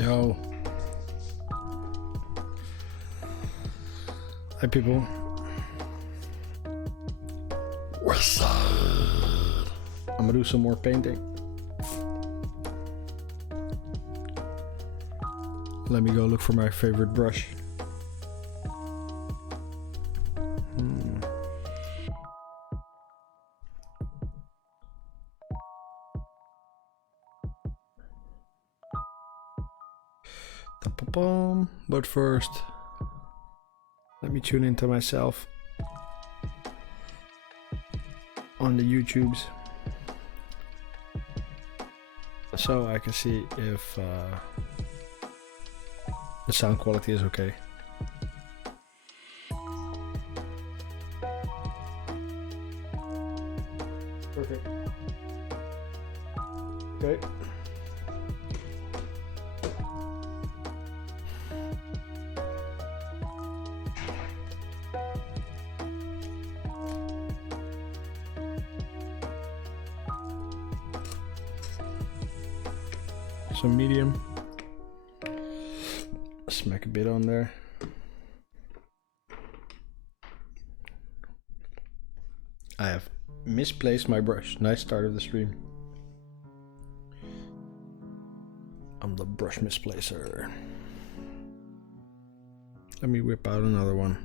Yo. Hi people. What's up? I'm gonna do some more painting. Let me go look for my favorite brush. But first, let me tune into myself on the YouTubes so I can see if the sound quality is okay. Perfect. Okay. Some medium. Smack a bit on there. I have misplaced my brush. Nice start of the stream. I'm the brush misplacer. Let me whip out another one.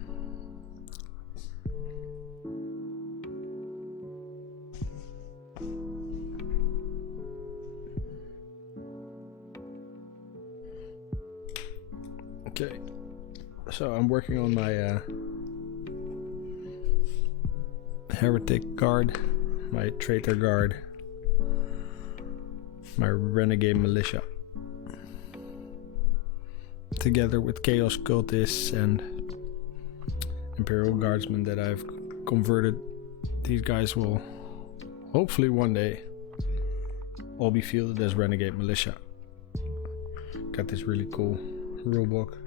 Okay, so I'm working on my heretic guard, my traitor guard, my renegade militia, together with chaos cultists and imperial guardsmen that I've converted. These guys will hopefully one day all be fielded as renegade militia. Got this really cool rulebook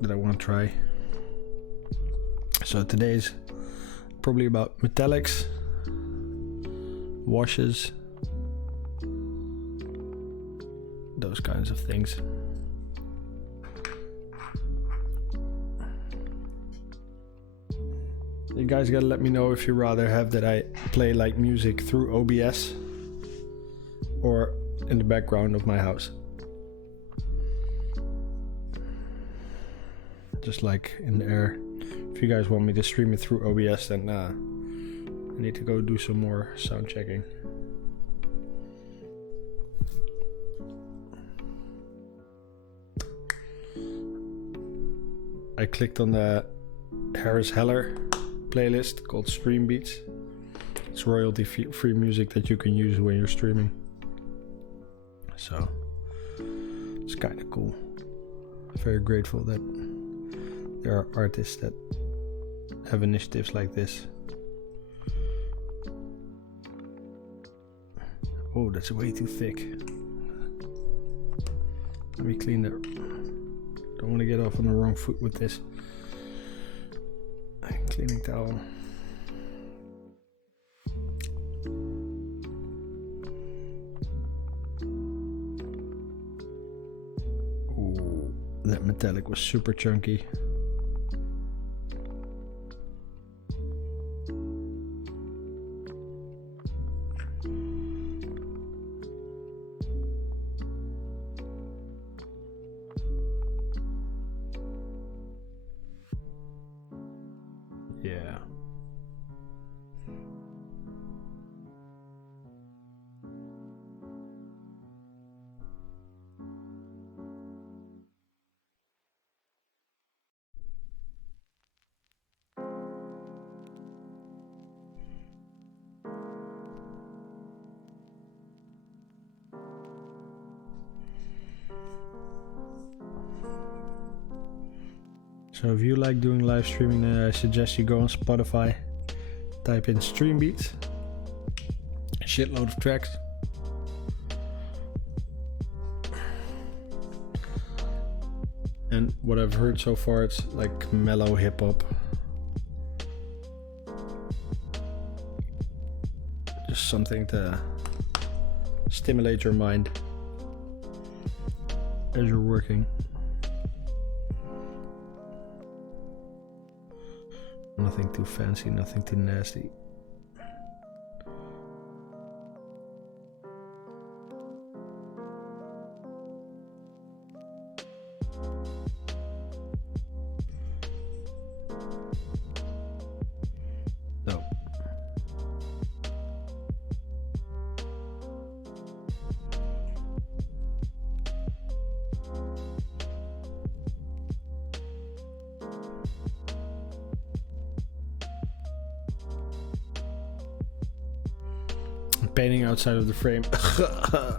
that I want to try. So today's probably about metallics, washes, those kinds of things. You guys gotta let me know if you rather have that I play like music through OBS or in the background of my house. Just like in the air. If you guys want me to stream it through OBS, then I need to go do some more sound checking. I clicked on the Harris Heller playlist called Stream Beats. It's royalty free music that you can use when you're streaming. So it's kind of cool. Very grateful that there are artists that have initiatives like this. Oh, that's way too thick. Let me clean that. Don't want to get off on the wrong foot with this. Cleaning towel. Ooh, that metallic was super chunky. Yeah. So if you like doing live streaming, then I suggest you go on Spotify, type in Stream Beats, a shitload of tracks. And what I've heard so far, it's like mellow hip hop. Just something to stimulate your mind as you're working. Nothing too fancy, nothing too nasty. No. Painting outside of the frame.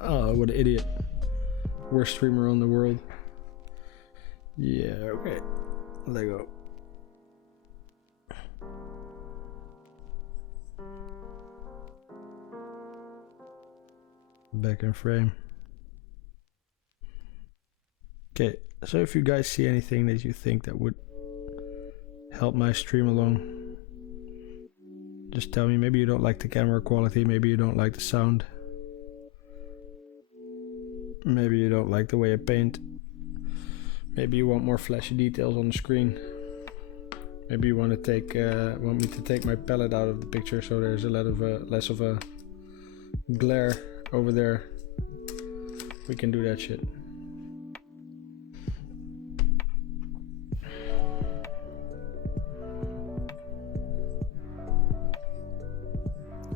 Oh, what an idiot. Worst streamer on the world. Yeah, okay. Let go. Back in frame. Okay, so if you guys see anything that you think that would help my stream along, just tell me. Maybe you don't like the camera quality, maybe you don't like the sound, maybe you don't like the way I paint, maybe you want more flashy details on the screen, maybe you want to take want me to take my palette out of the picture so there's a lot of less of a glare over there. We can do that shit.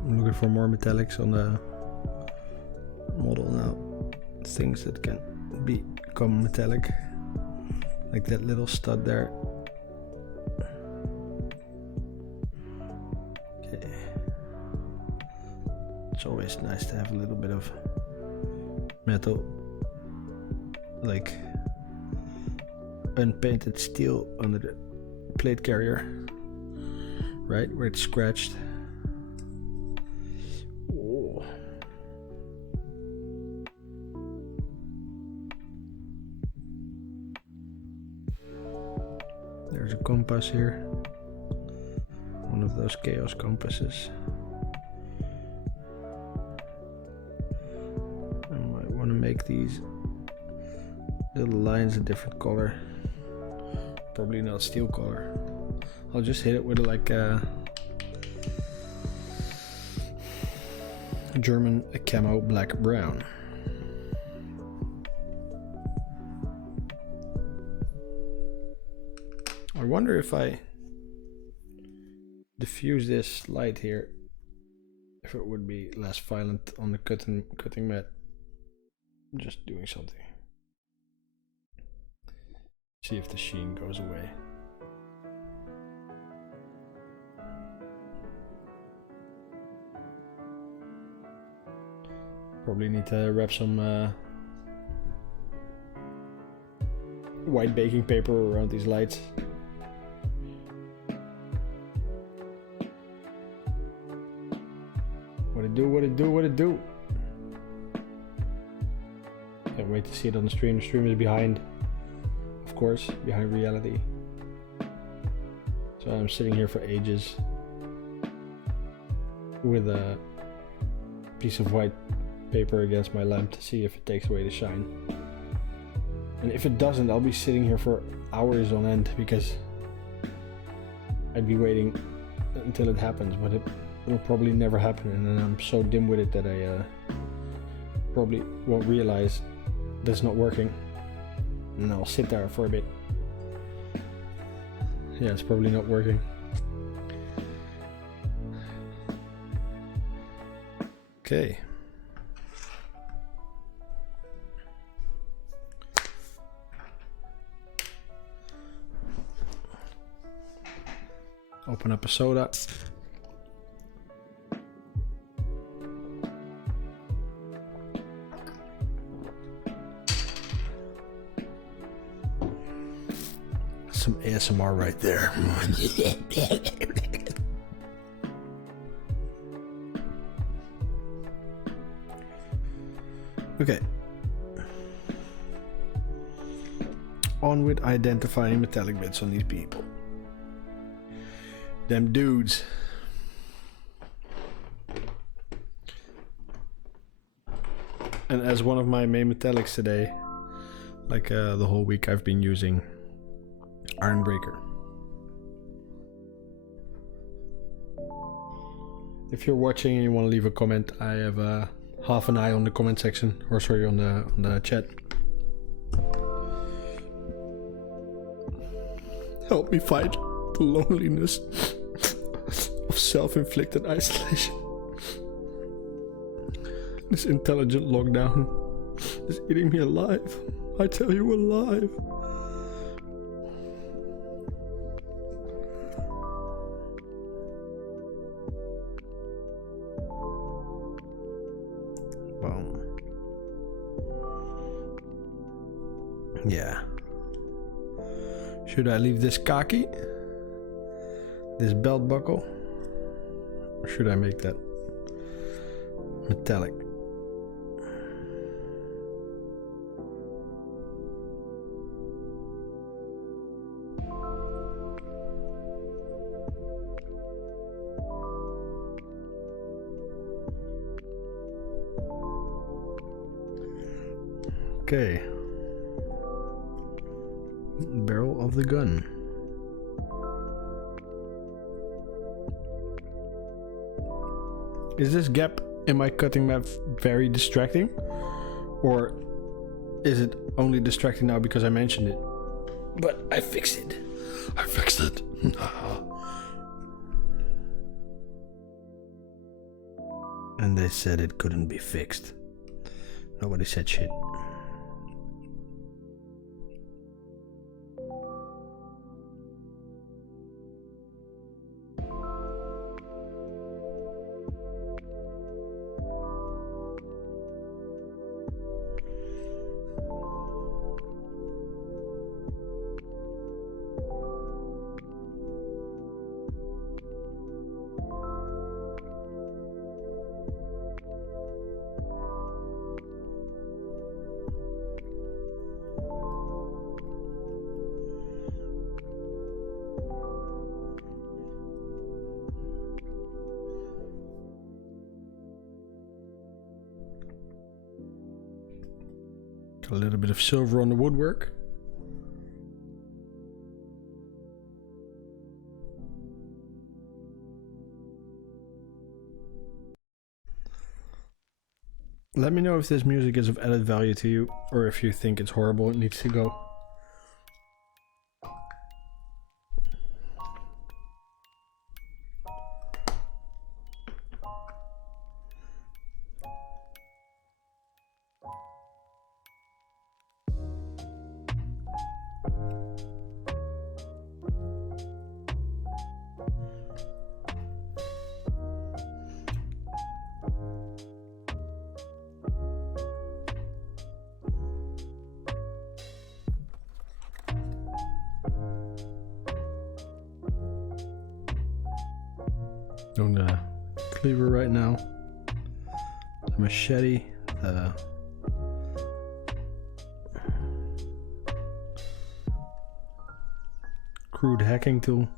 I'm looking for more metallics on the model now. Things that can become metallic. Like that little stud there. Okay. It's always nice to have a little bit of metal. Like unpainted steel under the plate carrier. Right? Where it's scratched. There's a compass here. One of those chaos compasses. I might want to make these little lines a different color. Probably not steel color. I'll just hit it with like a German camo black brown. I wonder if I diffuse this light here, if it would be less violent on the cutting mat. Just doing something. See if the sheen goes away. Probably need to wrap some white baking paper around these lights. What it do, what it do, what it do. Can't wait to see it on the stream. The stream is behind, of course, behind reality. So I'm sitting here for ages with a piece of white paper against my lamp to see if it takes away the shine. And if it doesn't, I'll be sitting here for hours on end because I'd be waiting until it happens, but it'll probably never happen, and then I'm so dim-witted that I probably won't realize that's not working, and I'll sit there for a bit. Yeah, it's probably not working. Okay. Open up a soda. Some ASMR right there. Okay. On with identifying metallic bits on these people. Them dudes. And as one of my main metallics today, like the whole week, I've been using Ironbreaker. If you're watching and you want to leave a comment, I have half an eye on the comment section, or sorry, on the chat. Help me fight the loneliness of self-inflicted isolation. This intelligent lockdown is eating me alive. I tell you, alive. Boom. Yeah. Should I leave this khaki? This belt buckle? Or should I make that metallic? Okay. Barrel of the gun. Is this gap in my cutting map very distracting? Or is it only distracting now because I mentioned it? But I fixed it. I fixed it. And they said it couldn't be fixed. Nobody said shit. A little bit of silver on the woodwork. Let me know if this music is of added value to you, or if you think it's horrible and needs to go. Doing the cleaver right now. The machete, the crude hacking tool.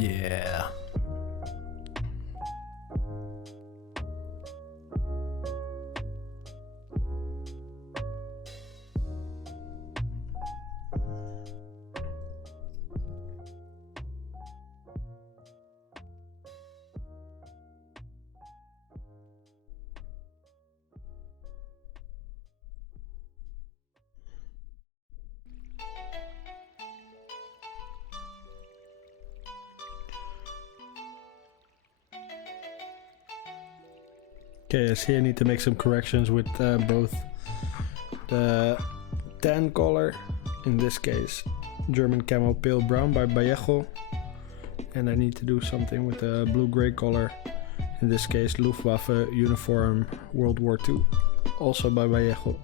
Yeah. Okay, I see I need to make some corrections with both the tan color, in this case German Camo Pale Brown by Vallejo, and I need to do something with the blue-gray color. In this case, Luftwaffe uniform World War II, also by Vallejo.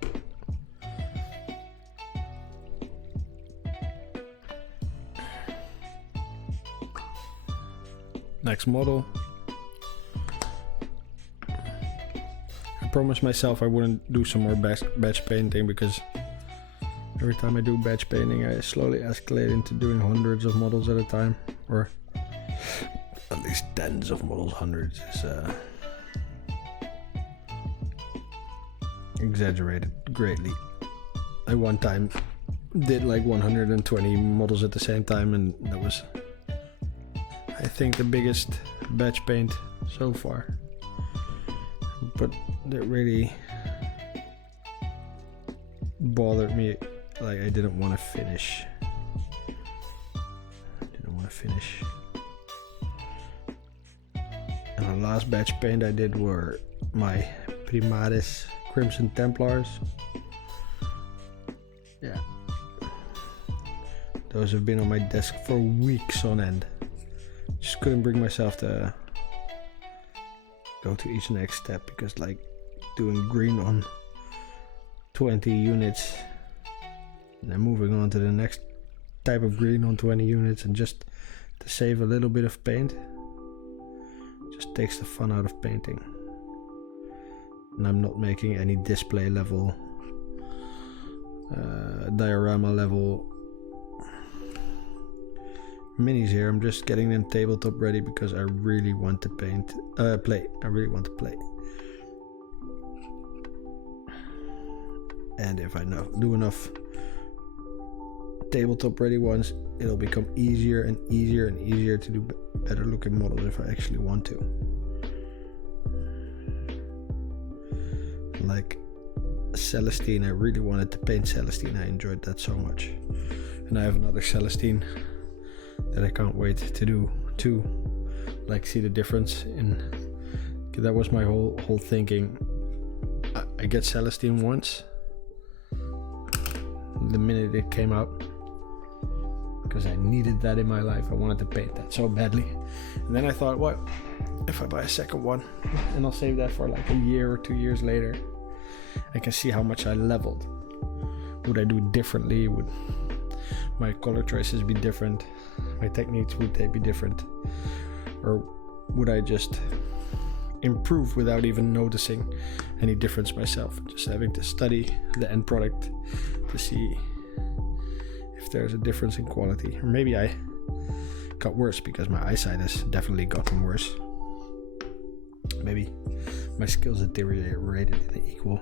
Next model. I promised myself I wouldn't do some more batch painting, because every time I do batch painting I slowly escalate into doing hundreds of models at a time, or at least tens of models. Hundreds is exaggerated greatly. I one time did like 120 models at the same time, and that was, I think, the biggest batch paint so far. But that really bothered me. Like, I didn't want to finish. And the last batch paint I did were my Primaris Crimson Templars. Yeah. Those have been on my desk for weeks on end. Just couldn't bring myself to go to each next step, because like doing green on 20 units and then moving on to the next type of green on 20 units, and just to save a little bit of paint just takes the fun out of painting. And I'm not making any display level, diorama level minis here. I'm just getting them tabletop ready because I really want to play. I really want to play. And if I do enough tabletop ready ones, it'll become easier and easier and easier to do better looking models if I actually want to. Like Celestine, I really wanted to paint Celestine. I enjoyed that so much. And I have another Celestine that I can't wait to do too. Like, see the difference in. That was my whole thinking. I get Celestine once, the minute it came out, because I needed that in my life. I wanted to paint that so badly. And then I thought, what if I buy a second one and I'll save that for like a year or 2 years later? I can see how much I leveled. Would I do it differently? Would my color choices be different? My techniques, would they be different? Or would I just improve without even noticing any difference myself? Just having to study the end product to see if there's a difference in quality. Or maybe I got worse because my eyesight has definitely gotten worse. Maybe my skills have deteriorated in an equal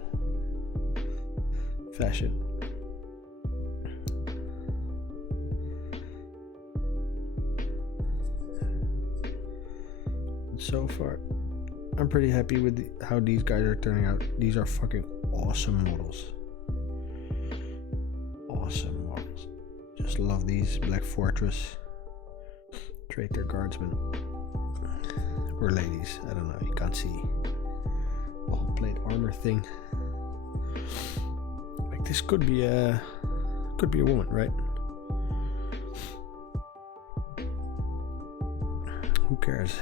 fashion. So far, I'm pretty happy with how these guys are turning out. These are fucking awesome models. Awesome models. Just love these. Black Fortress, Traitor Guardsmen, or ladies. I don't know. You can't see the whole plate armor thing. Like, this could be a woman, right? Who cares?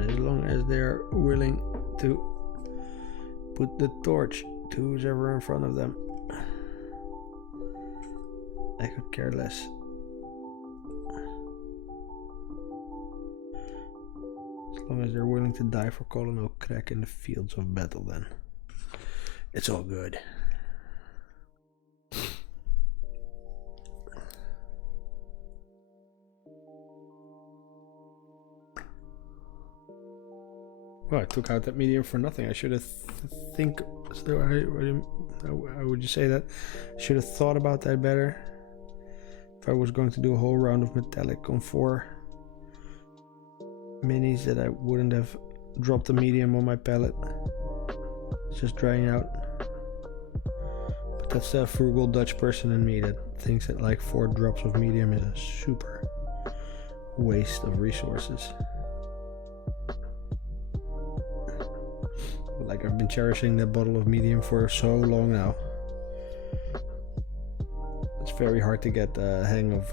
As long as they're willing to put the torch to who's ever in front of them, I could care less. As long as they're willing to die for Colonel Crack in the fields of battle, then it's all good. Well, I took out that medium for nothing. I should have how would you say that? I should have thought about that better. If I was going to do a whole round of metallic on 4 minis, that I wouldn't have dropped the medium on my palette. It's just drying out. But that's the frugal Dutch person in me that thinks that like 4 drops of medium is a super waste of resources. Like, I've been cherishing that bottle of medium for so long now. very hard to get the hang of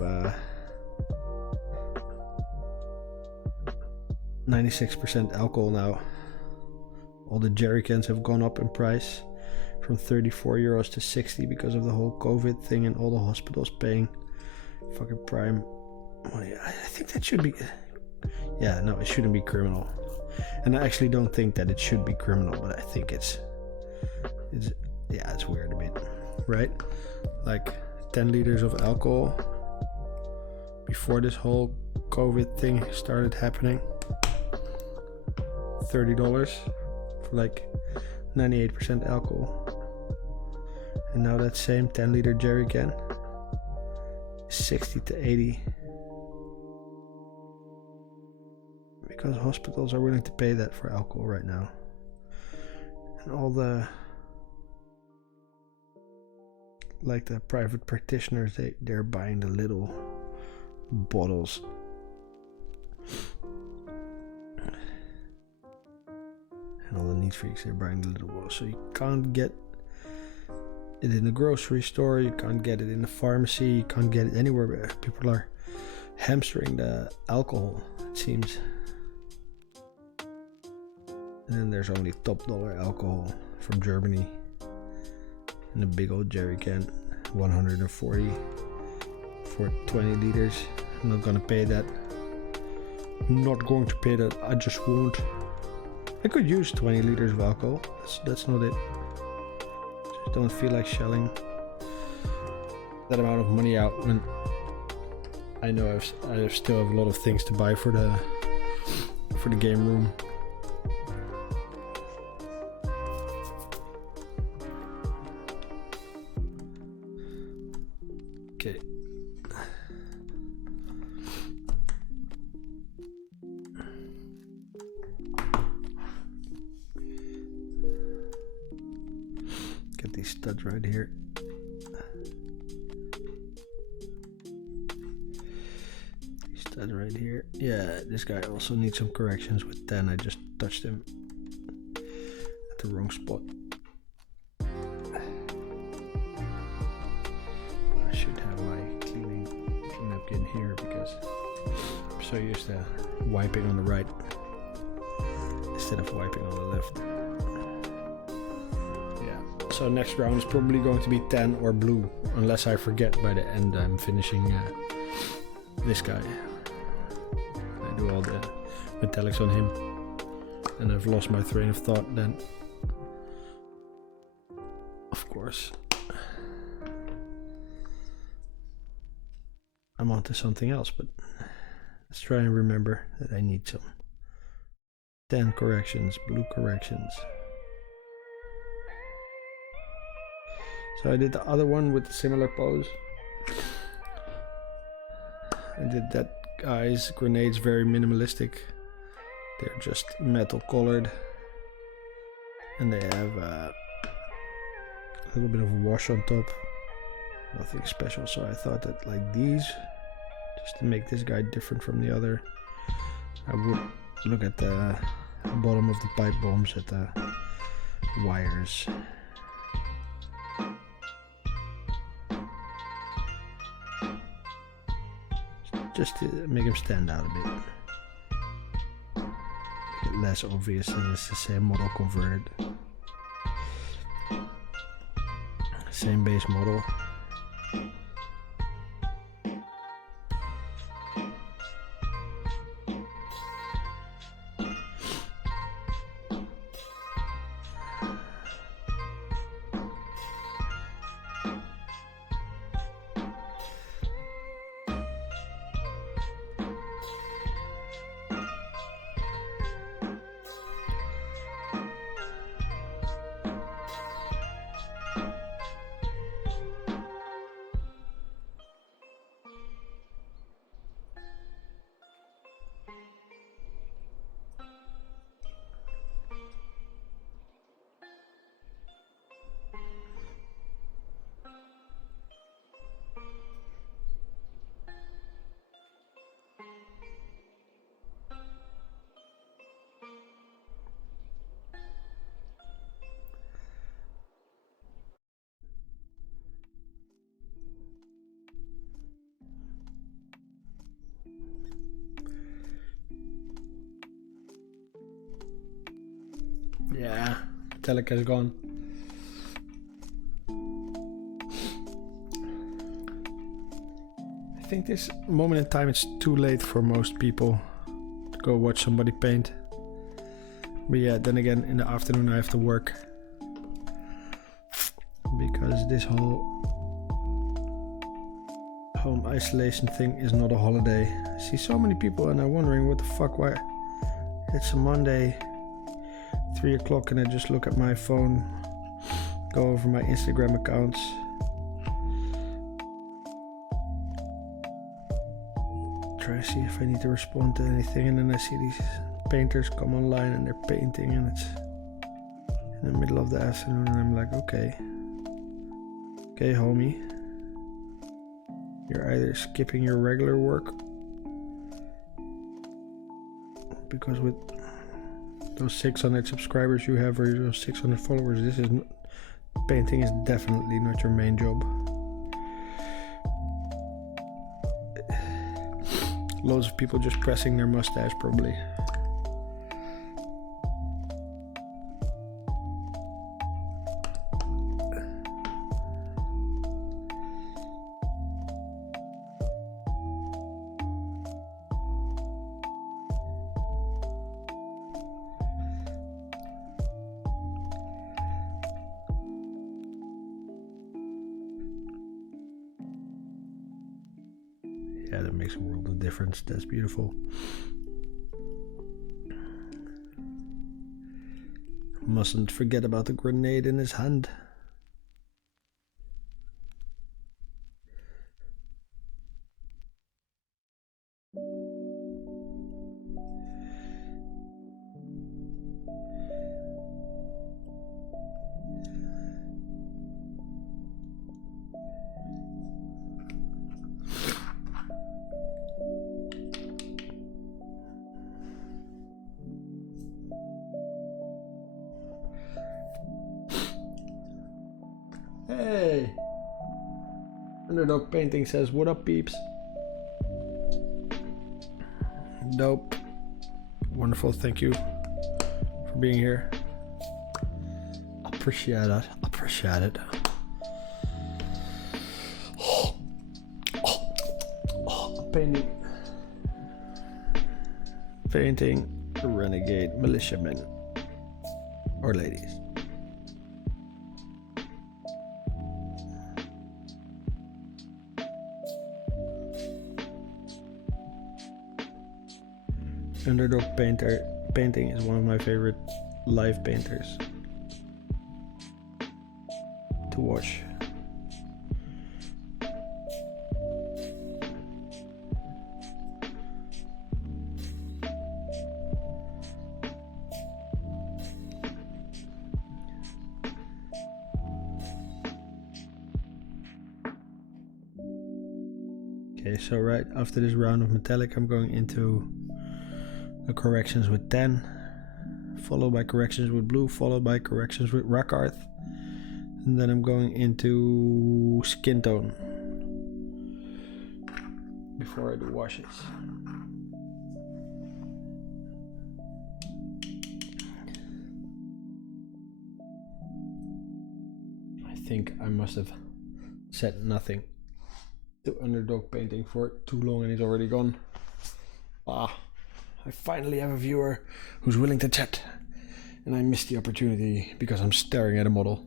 96% alcohol now. All the jerry cans have gone up in price from 34 euros to 60 because of the whole COVID thing and all the hospitals paying fucking prime money. I think that should be... Yeah, no, it shouldn't be criminal. And I actually don't think that it should be criminal, but I think it's weird a bit, right? Like 10 liters of alcohol before this whole COVID thing started happening. $30 for like 98% alcohol. And now that same 10 liter jerry can is 60 to 80. Because hospitals are willing to pay that for alcohol right now. And all the private practitioners, they're buying the little bottles. And all the neat freaks, they're buying the little bottles. So you can't get it in the grocery store, you can't get it in the pharmacy, you can't get it anywhere. People are hamstering the alcohol, it seems. And then there's only top dollar alcohol from Germany in a big old jerry can, 140 for 20 liters. I'm not gonna pay that. I'm not going to pay that. I just won't. I could use 20 liters of alcohol. That's not it. Just don't feel like shelling that amount of money out when I know I still have a lot of things to buy for the game room. Okay. Get these studs right here. These studs right here. Yeah, this guy also needs some corrections with 10. I just touched him at the wrong spot. Here because I'm so used to wiping on the right instead of wiping on the left. Yeah, so next round is probably going to be 10 or blue, unless I forget by the end I'm finishing this guy. I do all the metallics on him and I've lost my train of thought then. Of course I'm onto something else, but let's try and remember that I need some 10 corrections, blue corrections. So I did the other one with a similar pose. I did that guy's grenades very minimalistic. They're just metal colored and they have a little bit of wash on top. Nothing special, so I thought that like these, just to make this guy different from the other, I would look at the bottom of the pipe bombs, at the wires. Just to make him stand out a bit. Make it less obvious and it's the same model converted. Same base model. Metallica is gone. I think this moment in time it's too late for most people to go watch somebody paint. But yeah, then again in the afternoon I have to work. Because this whole home isolation thing is not a holiday. I see so many people and I'm wondering what the fuck, why it's a Monday 3 o'clock and I just look at my phone, go over my Instagram accounts, try to see if I need to respond to anything, and then I see these painters come online and they're painting and it's in the middle of the afternoon and I'm like, okay homie, you're either skipping your regular work, because with those 600 subscribers you have or those 600 followers, this is painting is definitely not your main job. Loads of people just pressing their mustache probably. Yeah, that makes a world of difference. That's beautiful. Mustn't forget about the grenade in his hand. Hey! Underdog Painting says, what up, peeps? Dope. Wonderful, thank you for being here. Appreciate it. Appreciate it. Painting renegade militiamen or ladies. Underdog Painting is one of my favorite live painters to watch. Okay, so right after this round of metallic, I'm going into the corrections with 10, followed by corrections with blue, followed by corrections with rock art, and then I'm going into skin tone before I do washes. I think I must have said nothing to Underdog Painting for too long and he's already gone. I finally have a viewer who's willing to chat, and I missed the opportunity because I'm staring at a model.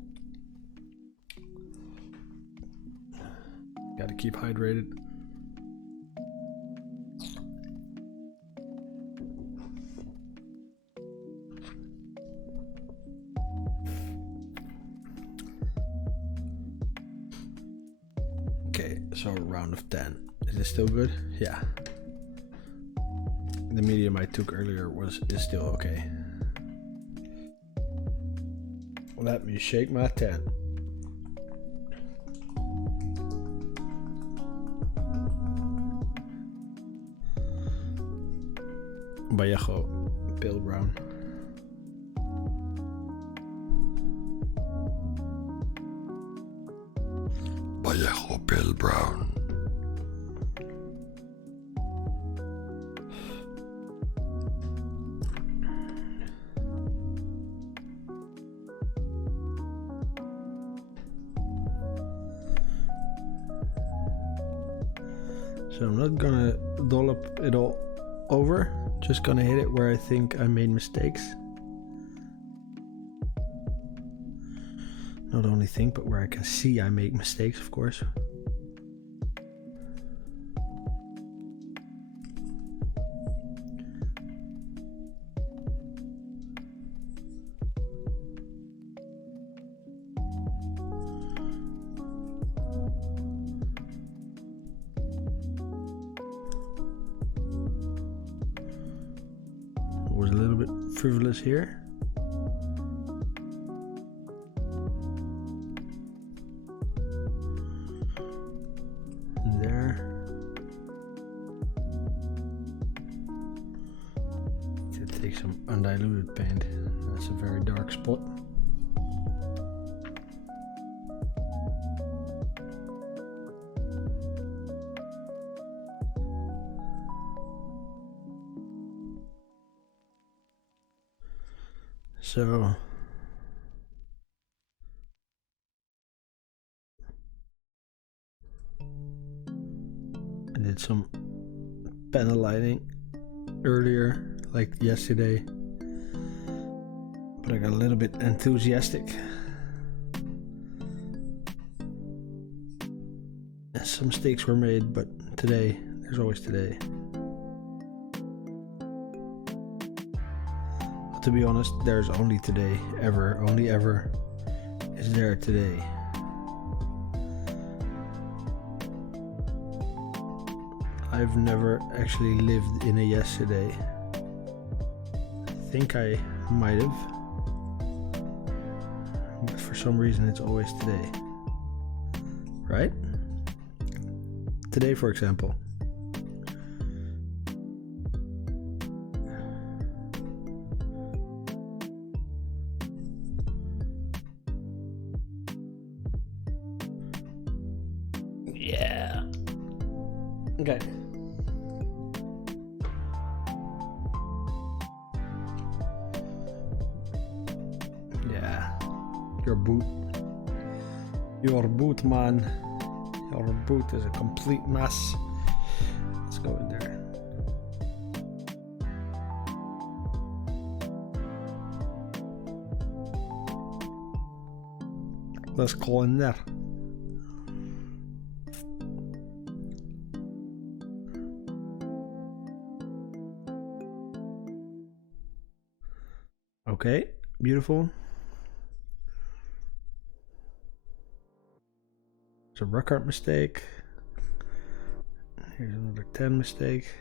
Gotta keep hydrated. Okay, so a round of 10. Is this still good? Yeah. The medium I took earlier is still okay. Let me shake my 10. Vallejo, pale brown. Vallejo, pale brown. So I'm not gonna dollop it all over, just gonna hit it where I think I made mistakes. Not only think, but where I can see I make mistakes, of course. Was a little bit frivolous here. Take some undiluted paint. That's a very dark spot. So I did some panel lighting earlier, like yesterday, but I got a little bit enthusiastic. And some mistakes were made, but today, there's always today. But to be honest, there's only today, ever, only ever is there today. I've never actually lived in a yesterday. I think I might have, but for some reason it's always today. Right? Today, for example. Yeah. Okay. Your boot. Your boot, man. Your boot is a complete mess. Let's go in there. Let's go in there. Okay, beautiful. A record mistake. Here's another 10 mistake.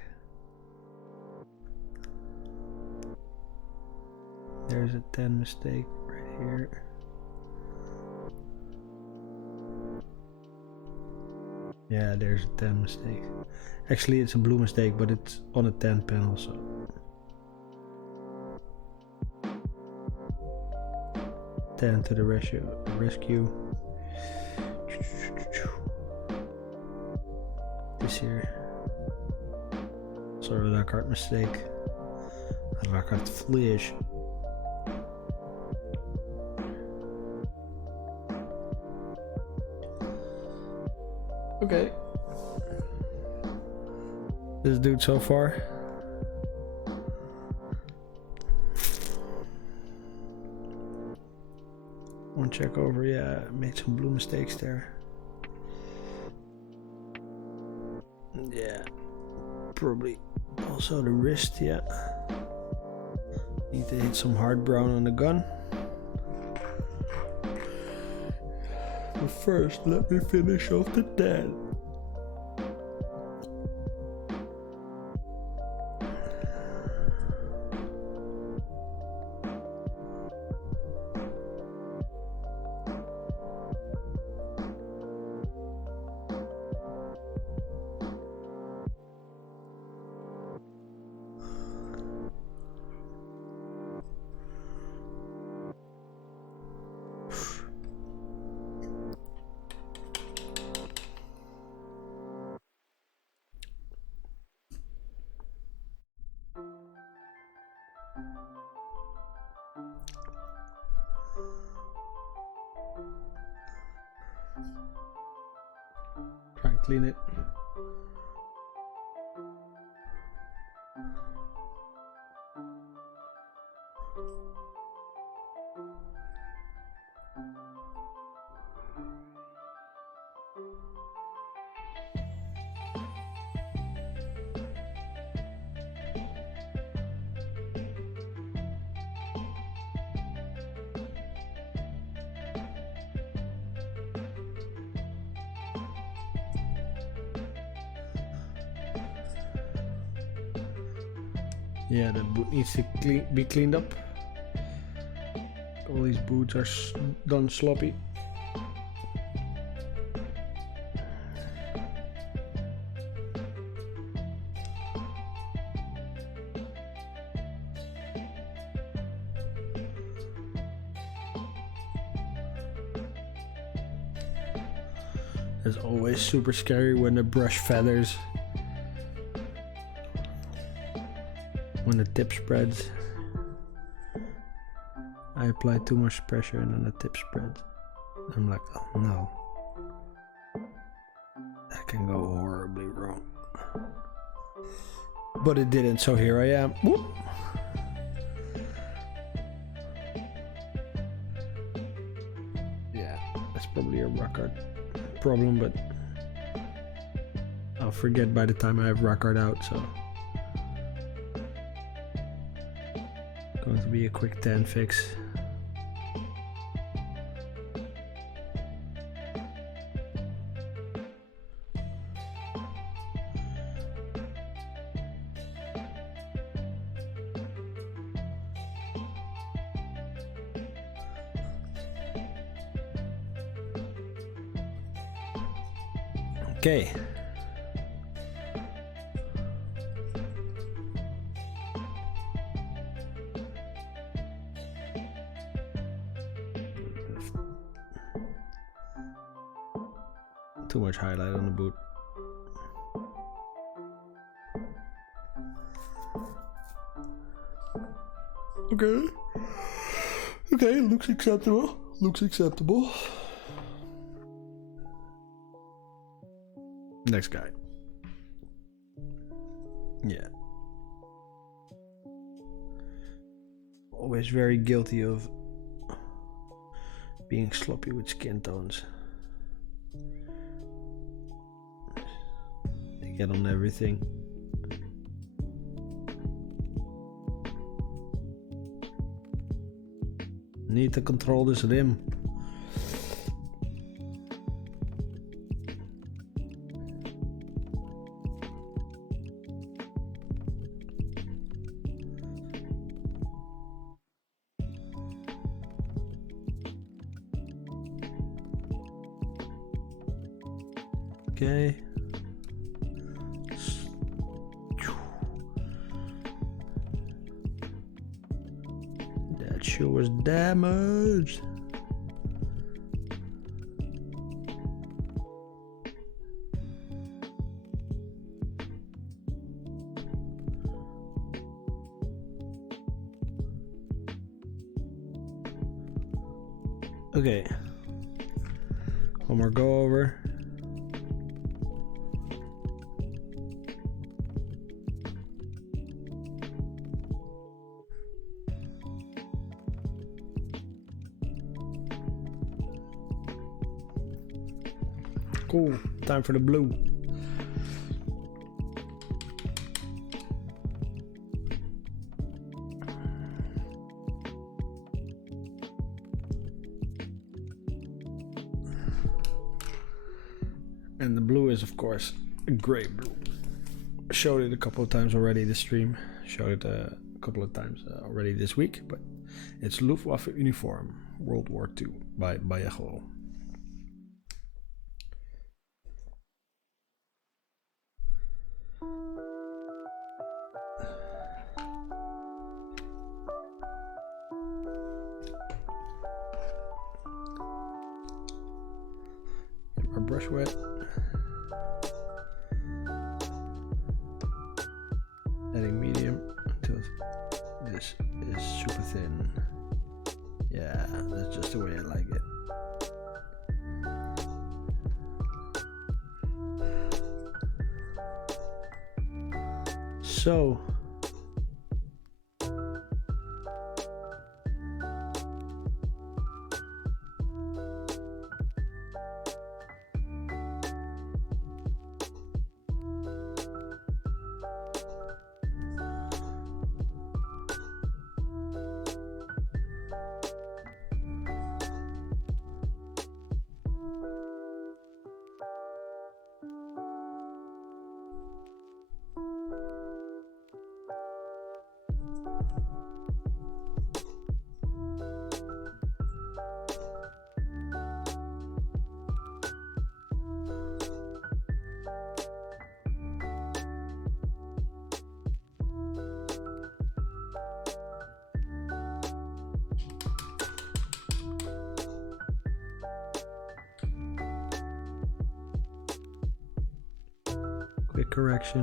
There's a 10 mistake right here. Yeah, there's a 10 mistake. Actually, it's a blue mistake, but it's on a 10 panel, so. Ten to the rescue. This here. Sorry, that card mistake. Dat card vlees. Okay. This dude so far. One check over, yeah, made some blue mistakes there. Yeah, probably also the wrist, yeah. Need to hit some hard brown on the gun. But first, let me finish off the 10. Try and clean it. Yeah, that boot needs to be cleaned up. All these boots are done sloppy. It's always super scary when the brush feathers. When the tip spreads. I apply too much pressure and then the tip spreads. I'm like, oh no. That can go horribly wrong. But it didn't, so here I am. Whoop. Yeah, that's probably a record problem, but I'll forget by the time I have record out, so going to be a quick 10 fix. Okay. Too much highlight on the boot. Okay. Okay, looks acceptable. Looks acceptable. Next guy. Yeah. Always very guilty of being sloppy with skin tones. They get on everything. Need to control this rim. Okay. That shoe was damaged. Okay. One more go over. Cool, time for the blue. And the blue is, of course, a gray blue. I showed it a couple of times already this stream. Showed it a couple of times already this week, but it's Luftwaffe uniform, World War II by Vallejo. Get my brush wet. Adding medium until this is super thin. Yeah, that's just the way I like it. So quick correction.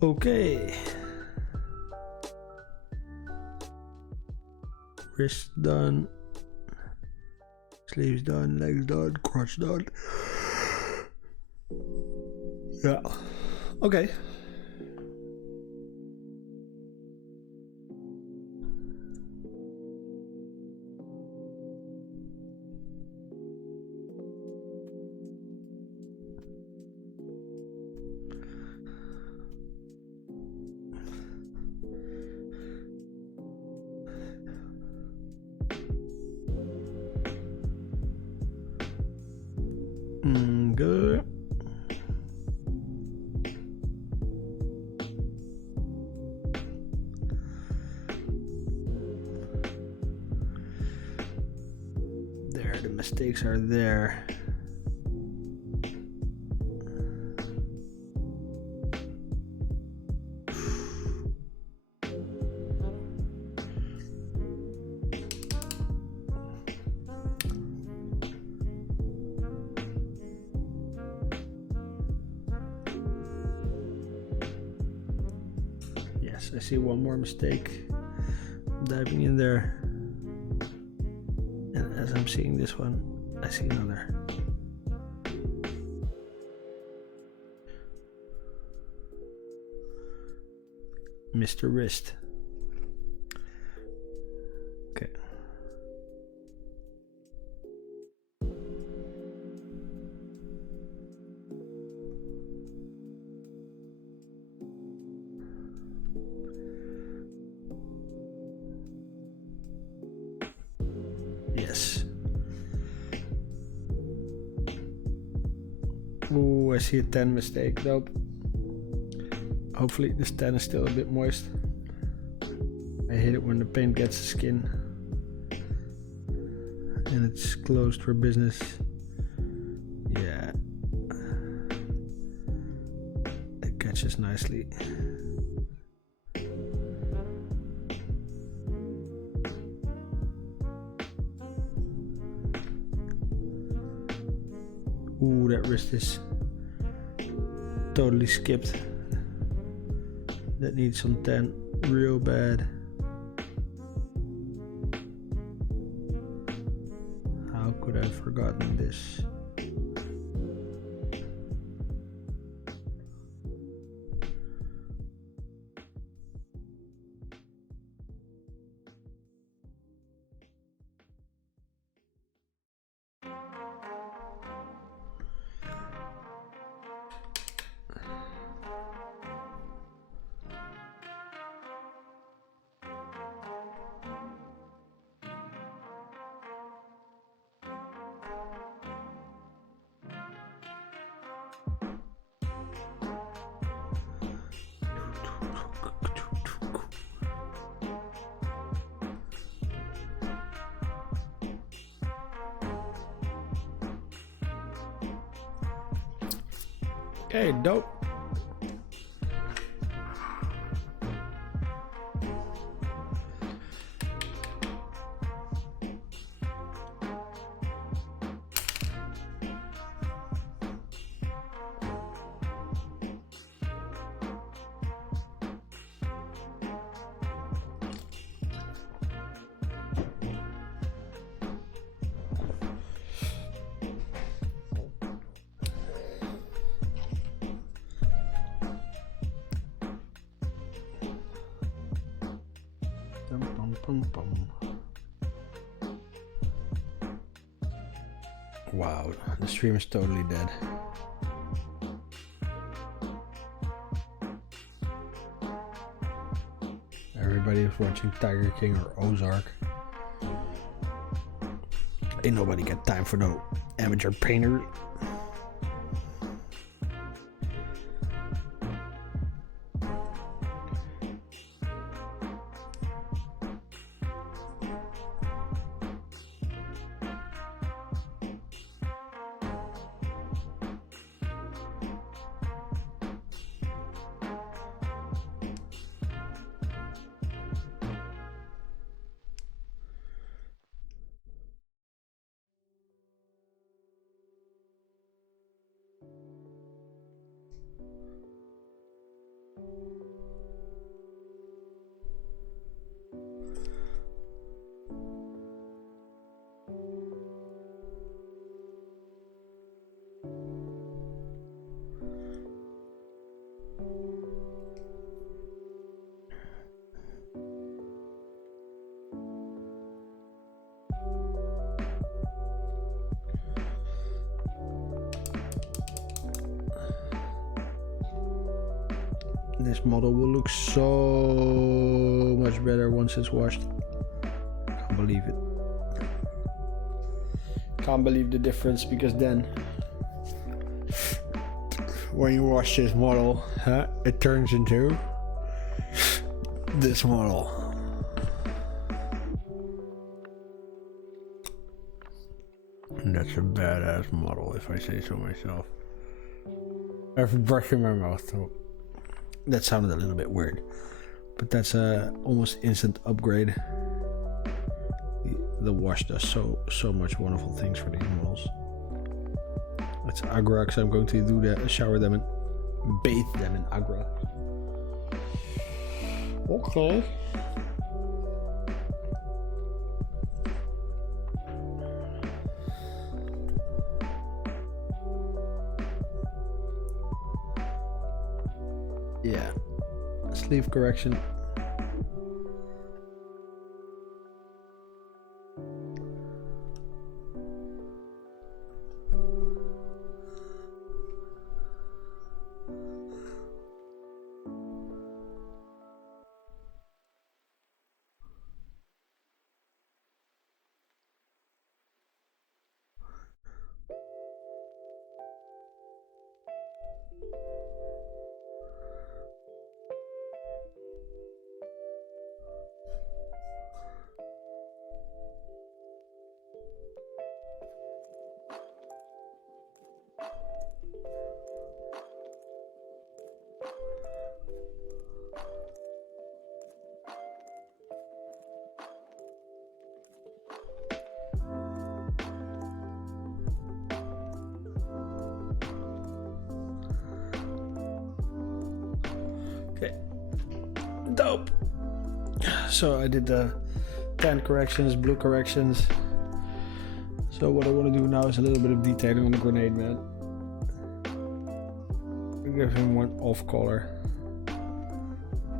Okay. Wrist done. Sleeves done. Legs done. Crotch done. Yeah. Okay. Good. There, the mistakes are there. I see one more mistake. I'm diving in there, and as I'm seeing this one, I see another. Mr. Wrist. Okay. Yes. Ooh, I see a 10 mistake. Nope. Hopefully this 10 is still a bit moist. I hate it when the paint gets the skin and it's closed for business. Yeah. It catches nicely. Ooh, that wrist is totally skipped. That needs some 10 real bad. How could I have forgotten this? Okay, dope. Wow, the stream is totally dead. Everybody is watching Tiger King or Ozark. Ain't nobody got time for no amateur painter. This model will look so much better once it's washed. Can't believe it. Can't believe the difference, because then when you wash this model, it turns into this model. And that's a badass model, if I say so myself. I have a brush in my mouth, so that sounded a little bit weird, but that's a almost instant upgrade. The wash does so much wonderful things for these models. It's Agra, because I'm going to do that, shower them and bathe them in Agra. Okay. Yeah, sleeve correction. Okay, dope. So I did the tan corrections, blue corrections. So what I want to do now is a little bit of detailing on the grenade man. I'll give him one off color.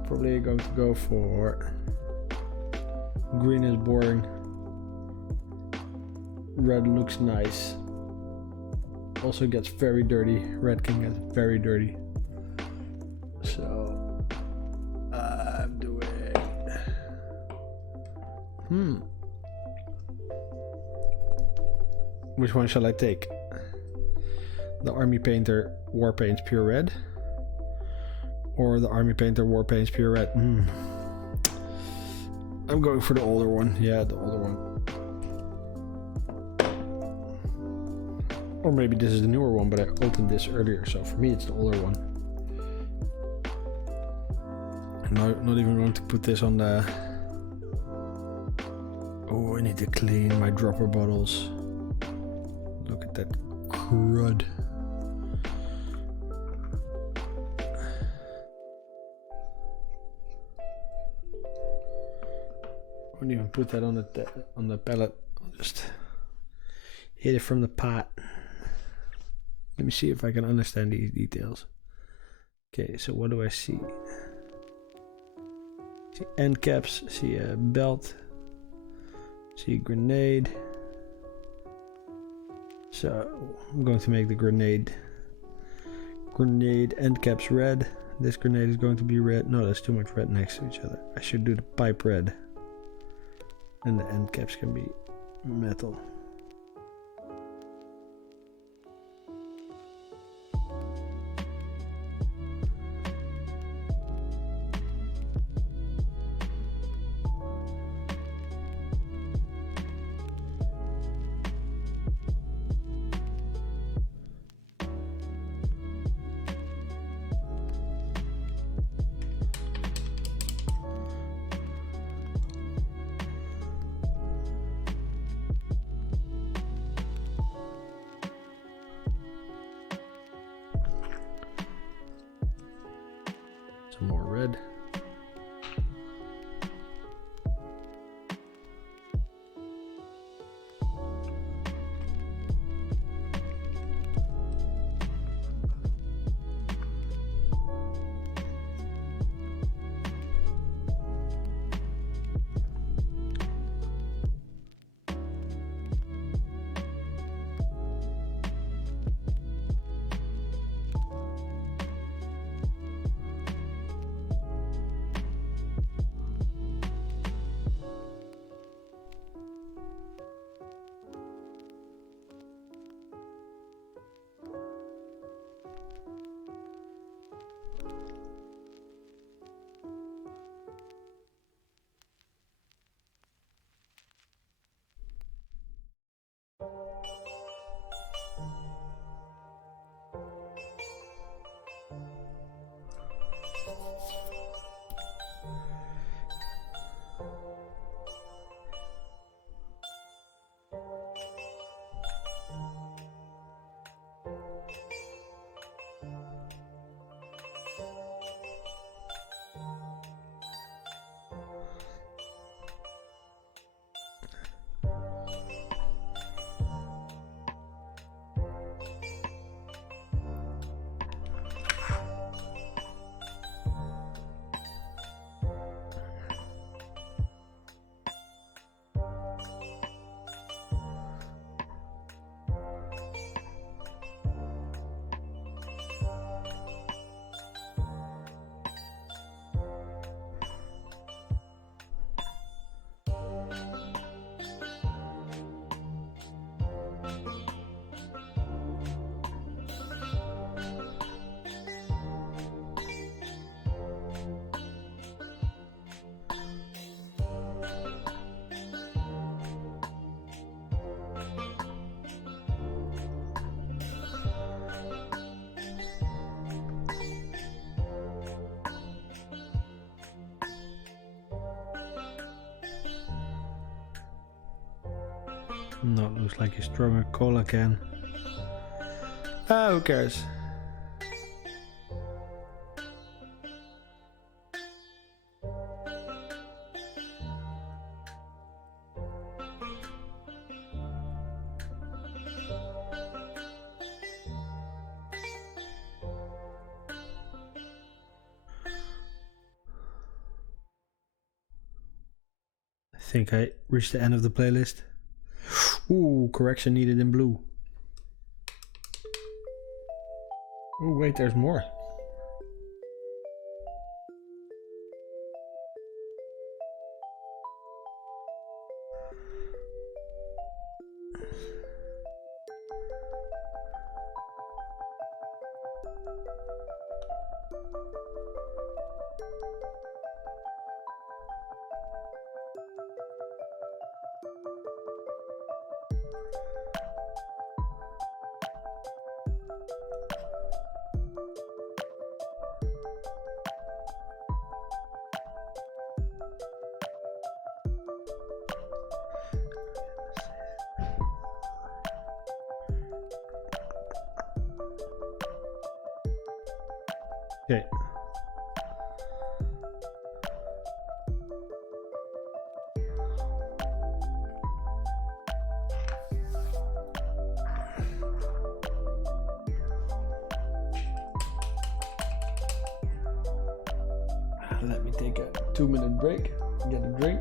Probably going to go for green is boring. Red looks nice. Also gets very dirty. Red can get very dirty. So I'm doing which one shall I take? The Army Painter War Paints Pure Red, or the Army Painter War Paints Pure Red? I'm going for the older one. Yeah, the older one. Or maybe this is the newer one, but I opened this earlier, so for me it's the older one. I'm not even going to put this on the... Oh, I need to clean my dropper bottles. Look at that crud. I won't even put that on the pallet. I'll just hit it from the pot. Let me see if I can understand these details. Okay, so what do I see? See end caps, see a belt, see a grenade. So I'm going to make the grenade end caps red. This grenade is going to be red. No, there's too much red next to each other. I should do the pipe red. And the end caps can be metal. Some more red. No, it looks like a stronger cola can. Ah, who cares? I think I reached the end of the playlist. Ooh, correction needed in blue. Oh wait, there's more. Okay. Let me take a 2-minute break, get a drink.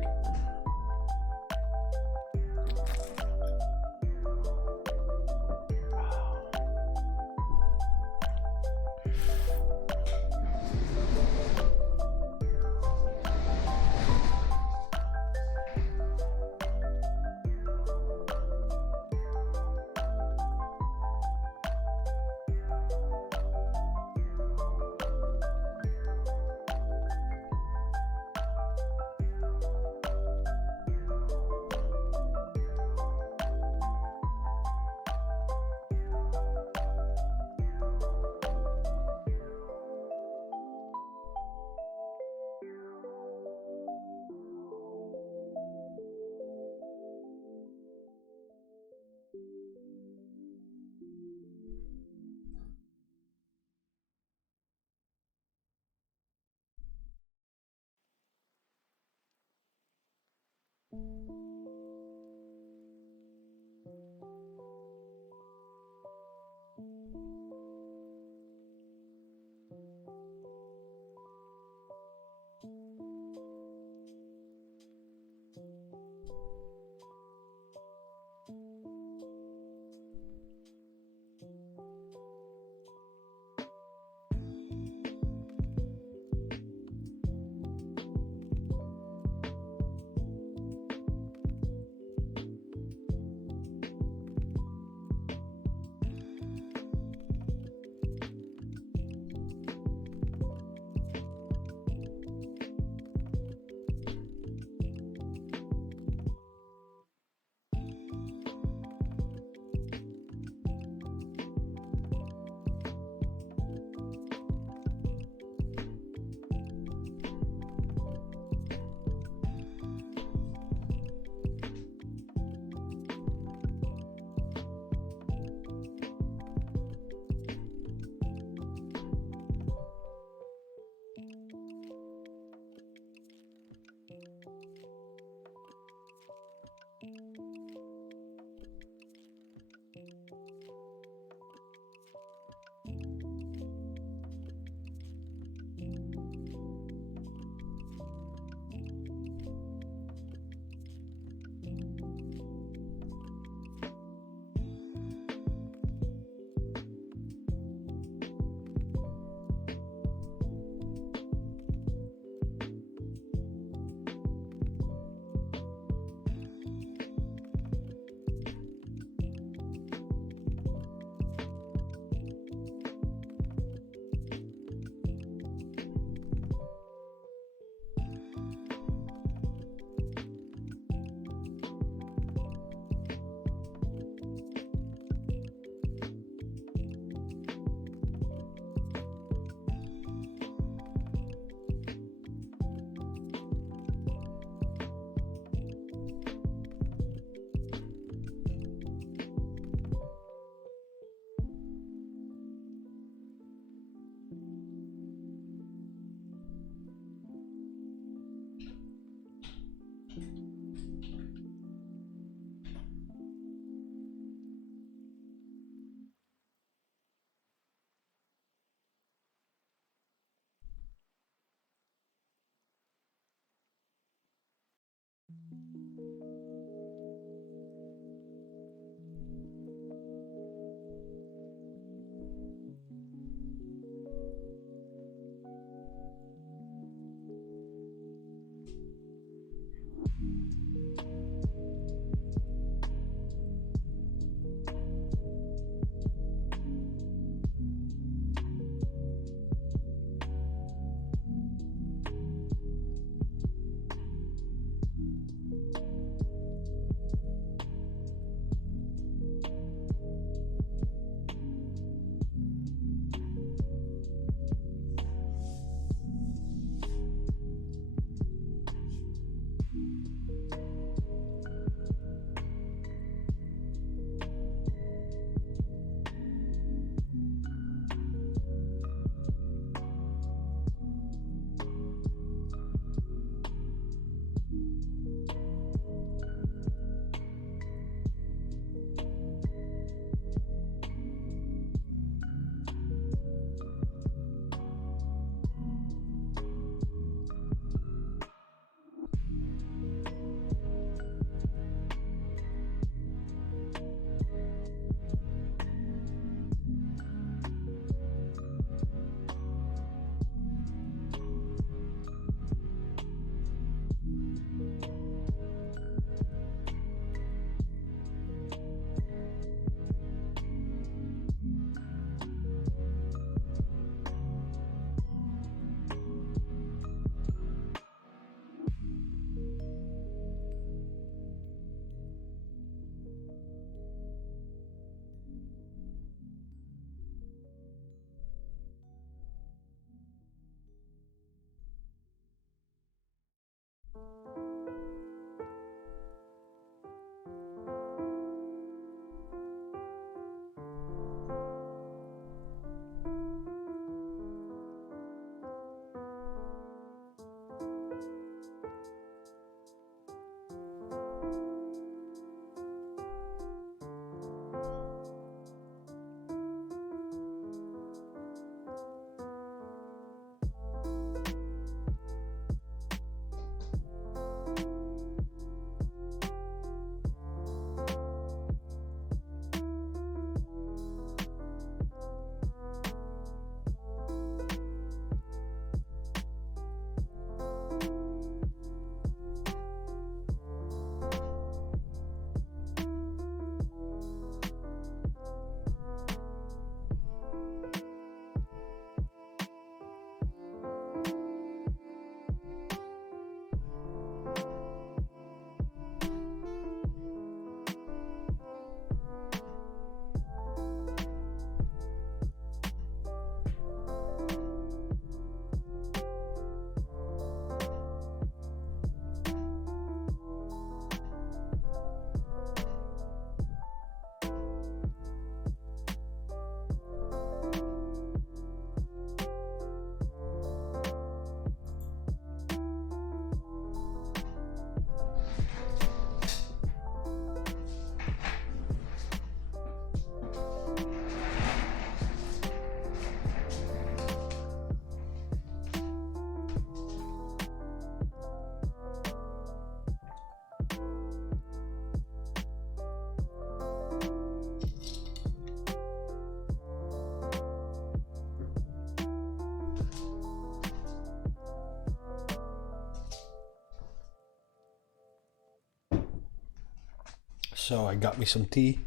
So I got me some tea.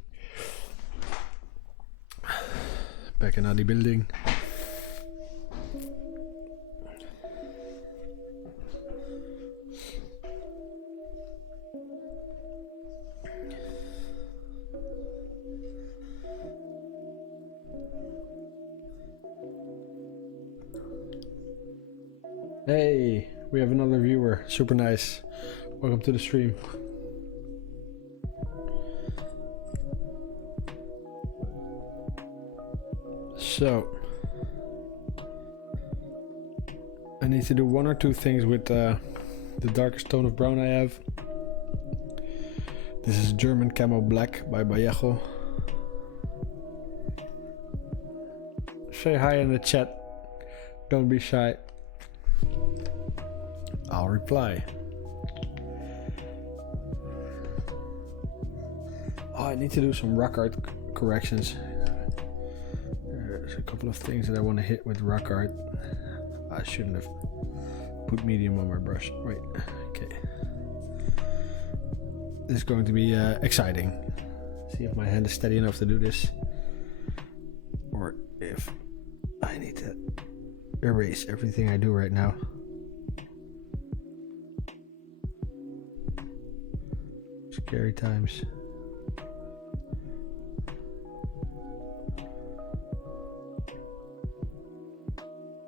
Back in the building. Hey, we have another viewer. Super nice. Welcome to the stream. So, I need to do one or two things with the darkest tone of brown I have. This is German Camo Black by Vallejo. Say hi in the chat. Don't be shy. I'll reply. Oh, I need to do some rock art corrections. There's a couple of things that I want to hit with rock art. I shouldn't have put medium on my brush. Wait, okay. This is going to be exciting. See if my hand is steady enough to do this. Or if I need to erase everything I do right now. Scary times.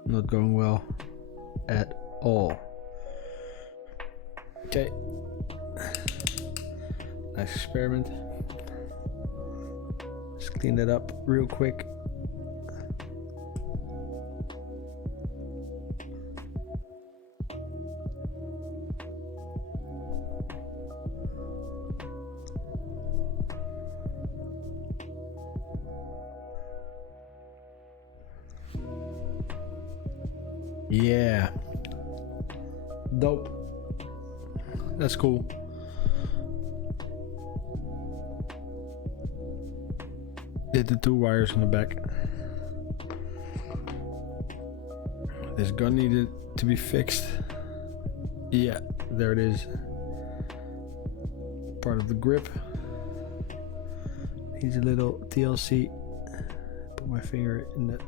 Not going well at all. Okay. Nice experiment. Let's clean that up real quick. Yeah. Dope. That's cool. Did the 2 wires on the back. This gun needed to be fixed. Yeah, there it is. Part of the grip. Needs a little TLC. Put my finger in the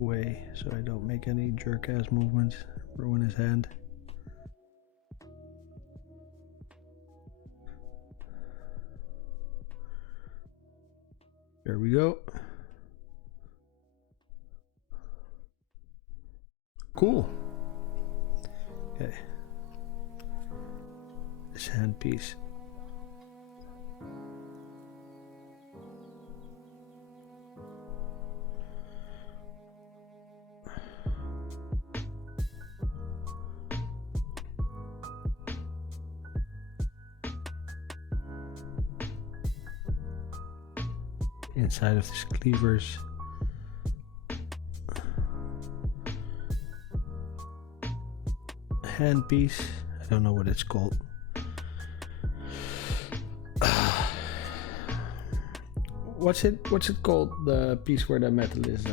way so I don't make any jerk ass movements, ruin his hand. There we go. Cool. Okay. This handpiece. Inside of this cleaver's handpiece. I don't know what it's called. What's it called? The piece where the metal is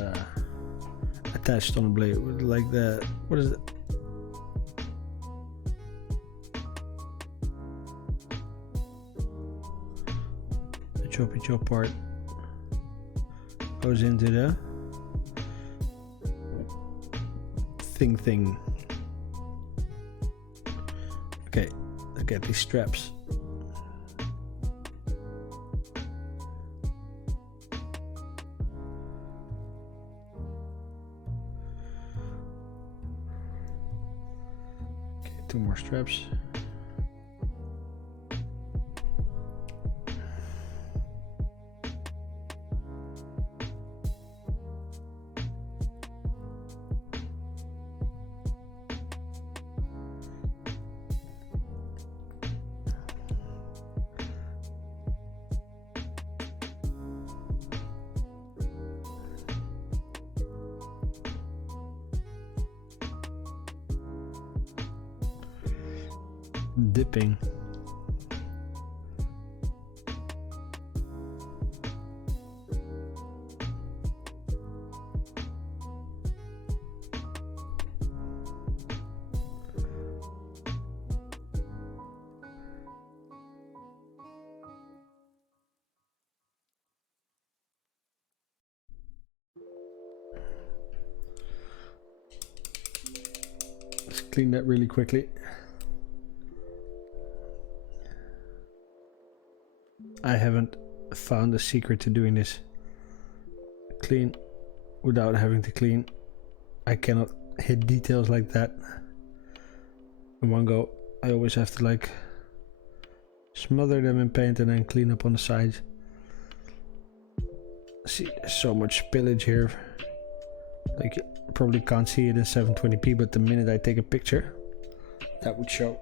attached on the blade, like the, what is it? The choppy chop part goes into the thing. Okay, let's get these straps. Okay, 2 more straps. Dipping. clean that really quickly. I haven't found a secret to doing this clean without having to clean. I cannot hit details like that in one go. I always have to like smother them in paint and then clean up on the sides. See, there's so much spillage here. Like, you probably can't see it in 720p, but the minute I take a picture, that would show.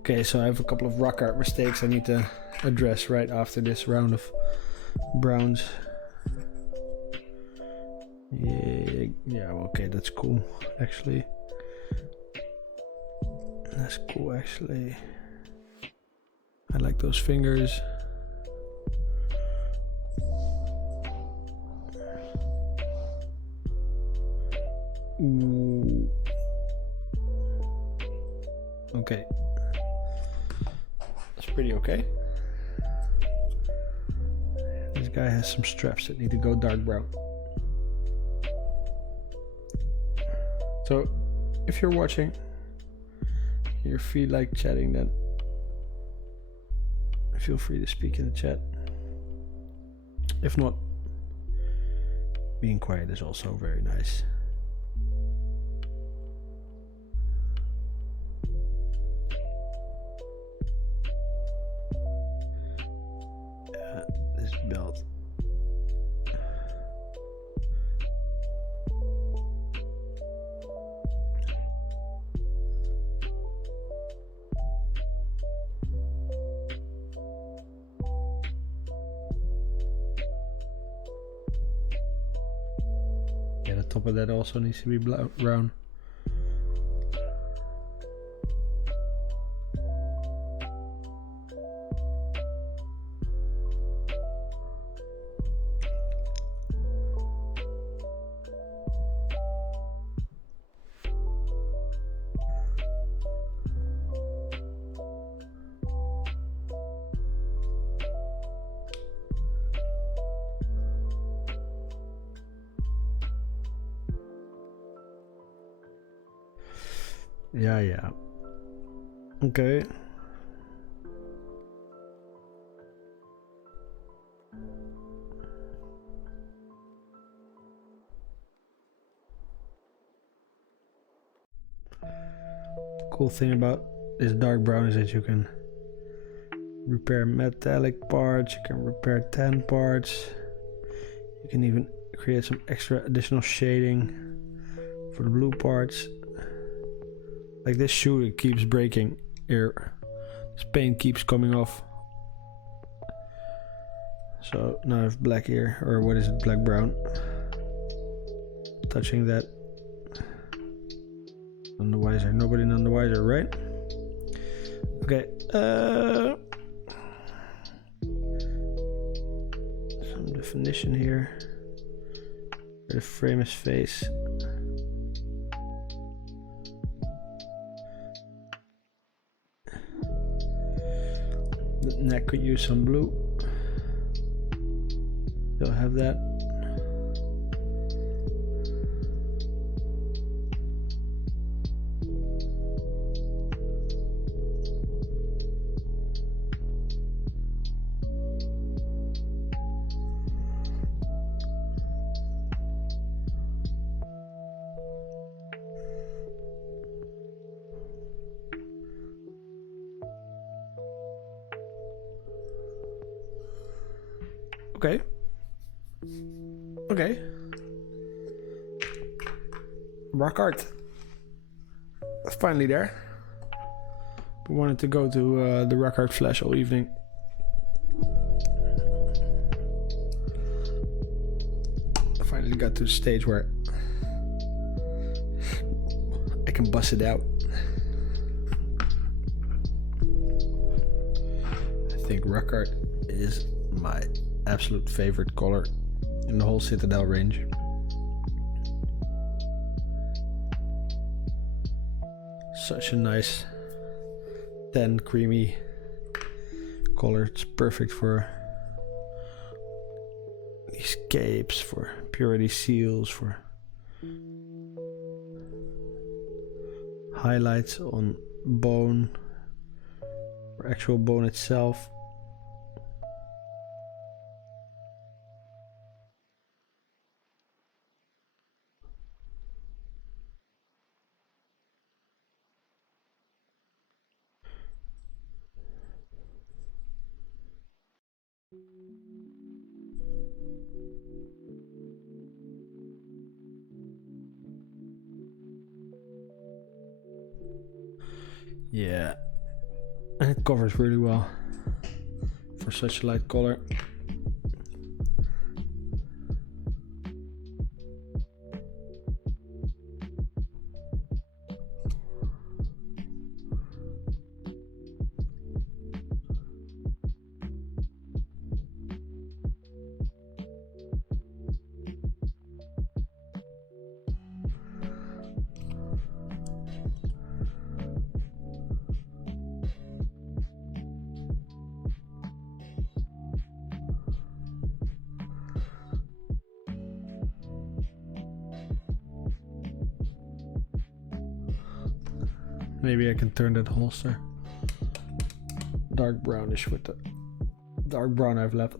Okay, so I have a couple of rock art mistakes I need to address right after this round of browns. Yeah, okay, that's cool, actually. That's cool, actually. I like those fingers. Ooh. Okay. That's pretty okay. This guy has some straps that need to go dark brown. So, if you're watching, you feel like chatting, then feel free to speak in the chat. If not, being quiet is also very nice. This belt. Yeah, the top of that also needs to be brown. Yeah. Okay. Cool thing about this dark brown is that you can repair metallic parts, you can repair tan parts, you can even create some extra additional shading for the blue parts. Like this shoe, it keeps breaking here. This paint keeps coming off. So now I have black here, or what is it, black brown. Touching that. None the wiser, nobody none the wiser, right? Okay. Some definition here. Where the frame is face. The neck could use some blue. They'll have that. Okay. Rock art. Finally there. We wanted to go to the rock art flash all evening. I finally got to the stage where I can bust it out. I think rock art is my absolute favorite color in the whole Citadel range. Such a nice tan creamy color. It's perfect for these capes, for purity seals, for highlights on bone or actual bone itself. Yeah, and it covers really well for such a light color. Maybe I can turn that holster dark brownish with the dark brown I've left.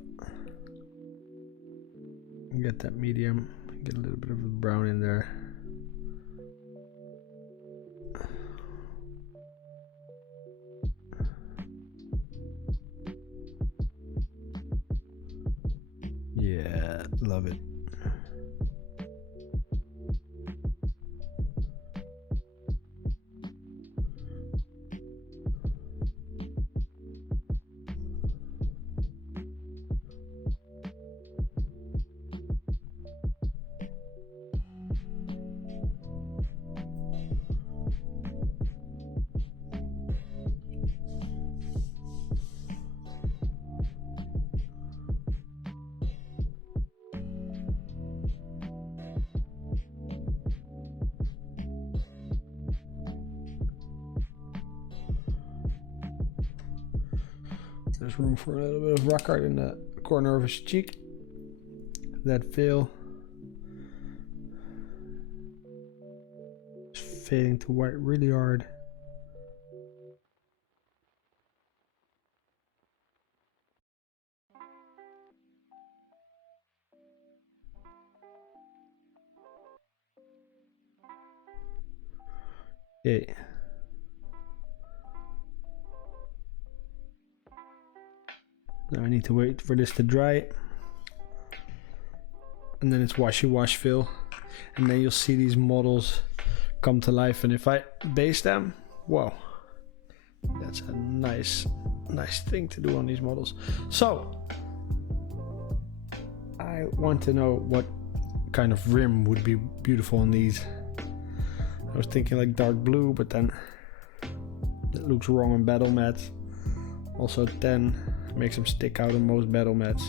Get that medium, get a little bit of brown in there. Yeah, love it. There's room for a little bit of rock art in the corner of his cheek. That veil is fading to white really hard. Okay. Now I need to wait for this to dry. And then it's washy wash fill. And then you'll see these models come to life. And if I base them, whoa. That's a nice thing to do on these models. So, I want to know what kind of rim would be beautiful on these. I was thinking like dark blue, but then it looks wrong on battle mats. Also 10 makes them stick out on most battle mats.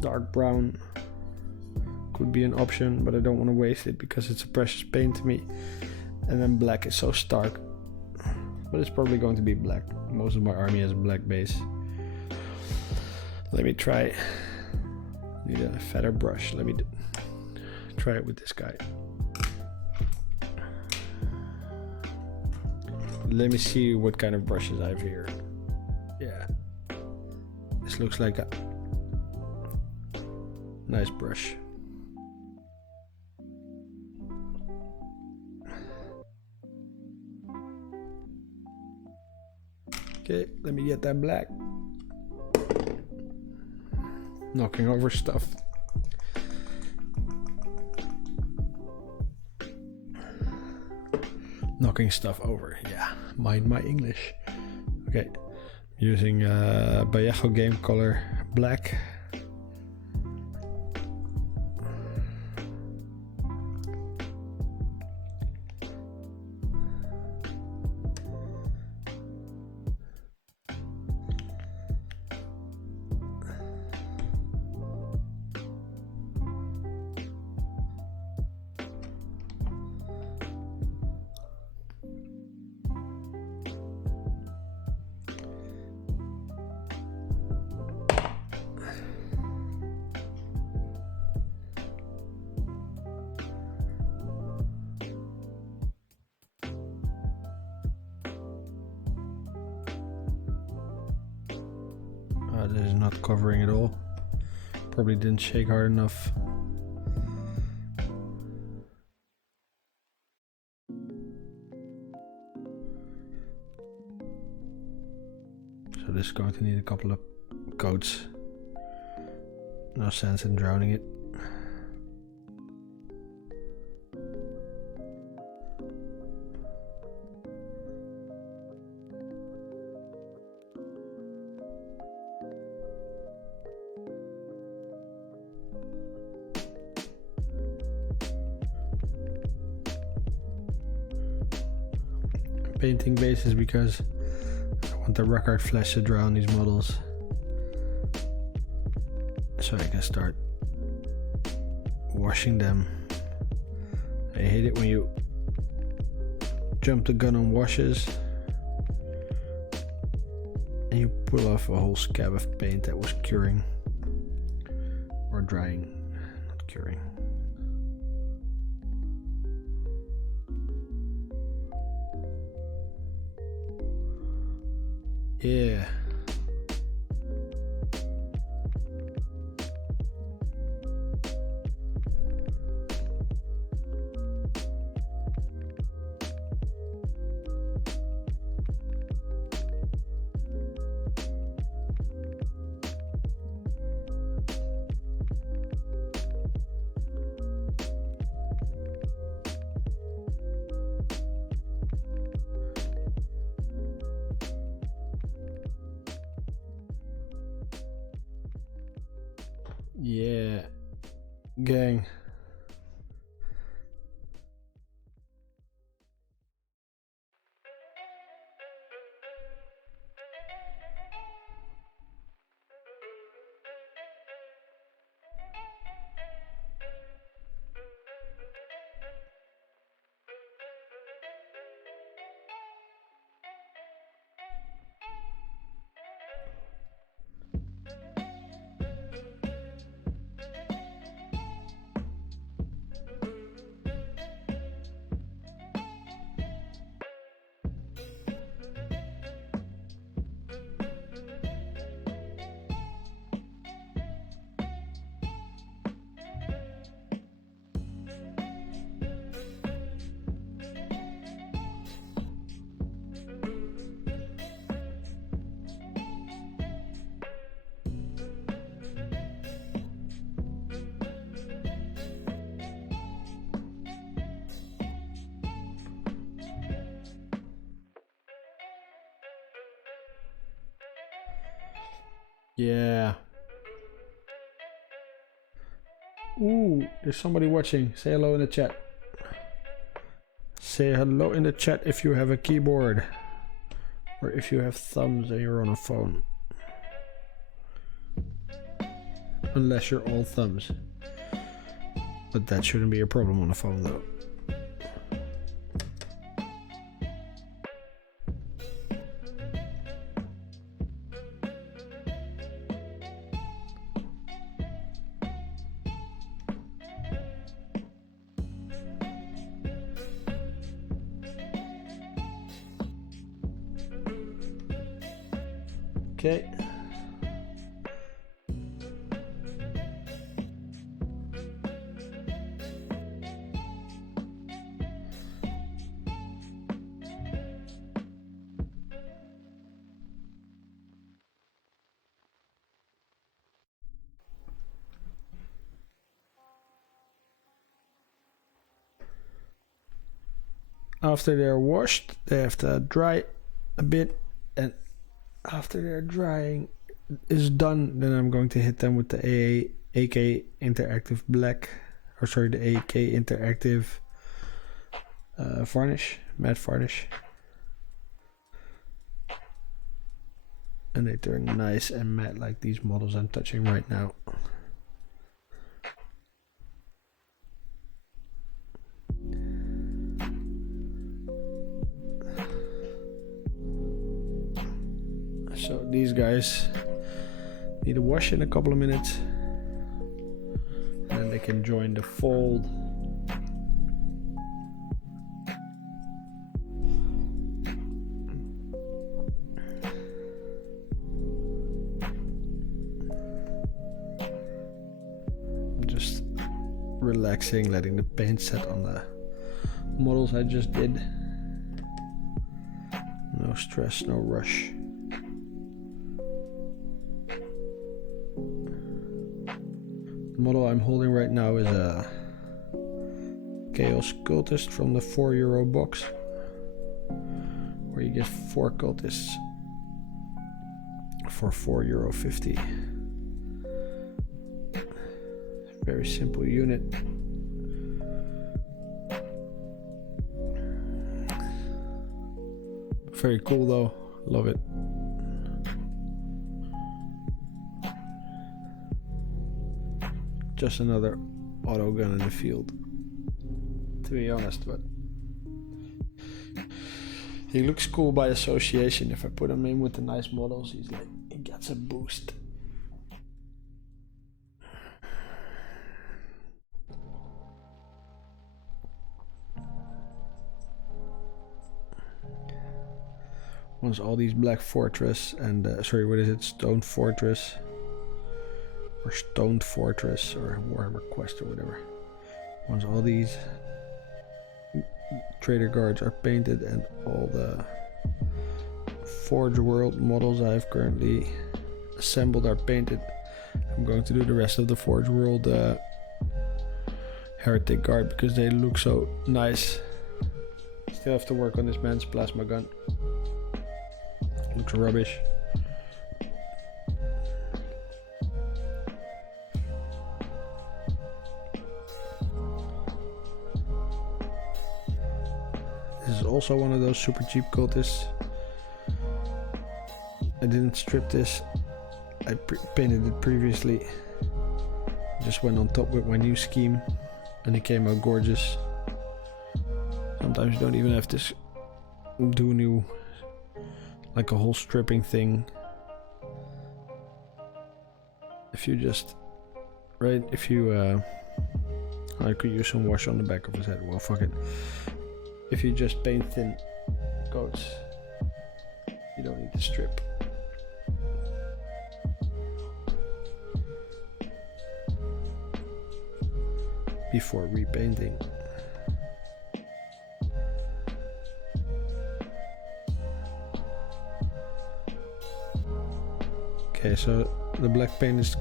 Dark brown could be an option, but I don't want to waste it because it's a precious paint to me. And then black is so stark, but it's probably going to be black. Most of my army has a black base. Let me try. Need a fatter brush. Let me try it with this guy. Let me see what kind of brushes I have here. Yeah, this looks like a nice brush. Okay, let me get that black. Knocking over stuff. Knocking stuff over, yeah. Mind my English. Okay, using Vallejo game color black. this is not covering at all. Probably didn't shake hard enough. So this is going to need a couple of coats. No sense in drowning it. Painting bases because I want the record flash to drown these models so I can start washing them. I hate it when you jump the gun on washes and you pull off a whole scab of paint that was curing or drying, not curing. Yeah. Yeah, gang. Yeah. Ooh, there's somebody watching. Say hello in the chat. Say hello in the chat if you have a keyboard. Or if you have thumbs and you're on a phone. Unless you're all thumbs. But that shouldn't be a problem on a phone though. Okay. After they're washed, they have to dry a bit, and after they're drying is done, then I'm going to hit them with the AK Interactive Black, or sorry, the AK Interactive varnish, matte varnish, and they turn nice and matte like these models I'm touching right now. So these guys need a wash in a couple of minutes, and then they can join the fold. just relaxing, letting the paint set on the models I just did. No stress, no rush. The model I'm holding right now is a Chaos Cultist from the €4 box, where you get 4 cultists for €4.50. Very simple unit. Very cool though, love it. Just another auto gun in the field, to be honest, but he looks cool by association. If I put him in with the nice models, he gets a boost. Once all these Black Fortress and Stone Fortress or Stoned Fortress or Warhammer Quest or whatever. Once all these Traitor Guards are painted and all the Forge World models I've currently assembled are painted, I'm going to do the rest of the Forge World Heretic Guard because they look so nice. Still have to work on this man's plasma gun. Looks rubbish. This is also one of those super cheap cultists. I didn't strip this. I painted it previously. Just went on top with my new scheme and it came out gorgeous. Sometimes you don't even have to do new, like a whole stripping thing. If you just, I could use some wash on the back of his head. Well, fuck it. If you just paint thin coats, you don't need to strip. Before repainting. Okay, so the black paint is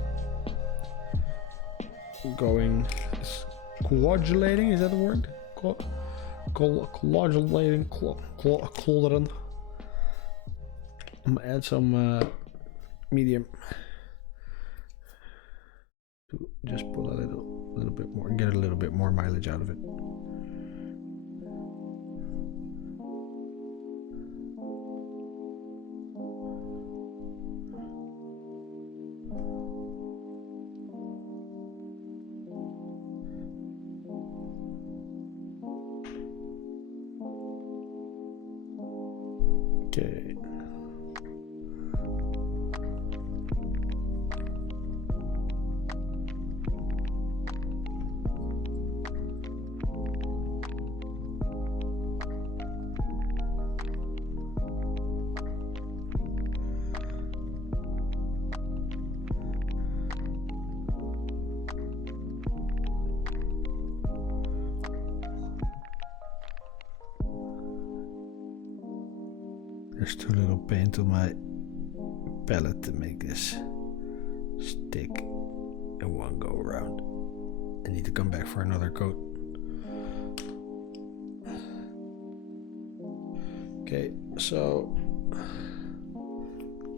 coagulating, is that the word? Coagulating, clothering. I'm gonna add some medium to just pull a little bit more, get a little bit more mileage out of it. Okay. There's too little paint on my palette to make this stick in one go around. I need to come back for another coat. Okay, so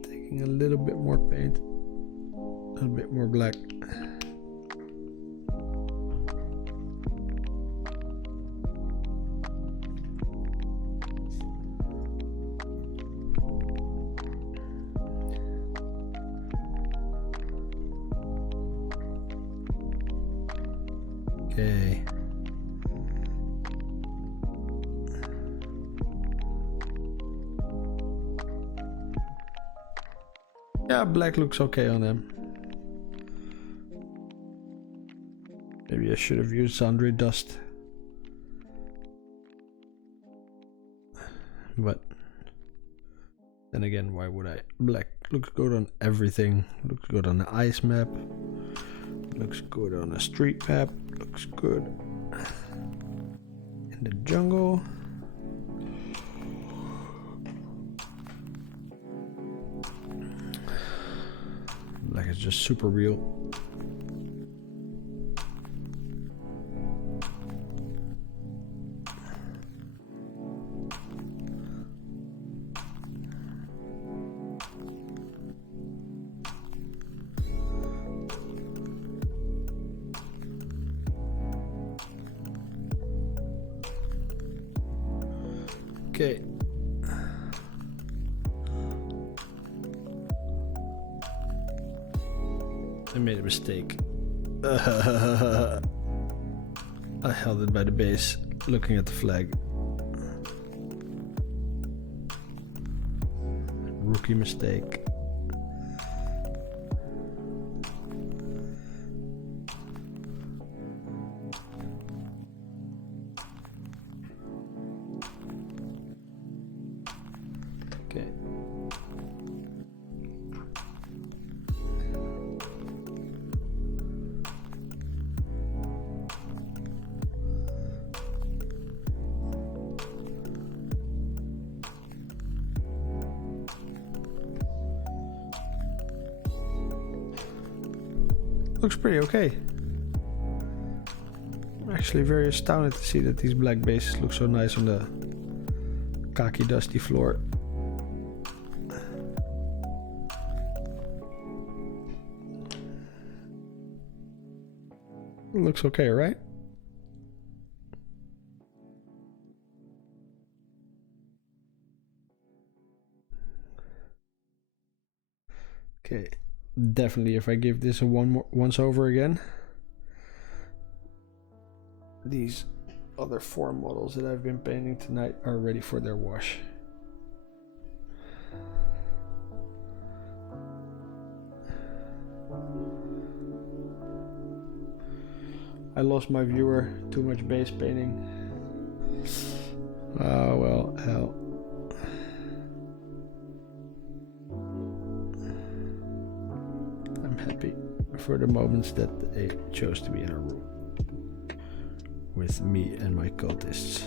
taking a little bit more paint, a little bit more black. Okay. Yeah, black looks okay on them. Maybe I should have used Sundry Dust. But then again, why would I? Black looks good on everything. Looks good on the ice map. Looks good on a street map. Looks good in the jungle. Like it's just super real. Okay. I made a mistake. I held it by the base, looking at the flag. Rookie mistake. Okay. Looks pretty okay. I'm actually very astounded to see that these black bases look so nice on the khaki dusty floor. Looks okay, right? Okay, definitely if I give this a once over again, these other 4 models that I've been painting tonight are ready for their wash. I lost my viewer, too much base painting. Oh well, hell. I'm happy for the moments that they chose to be in a room with me and my cultists.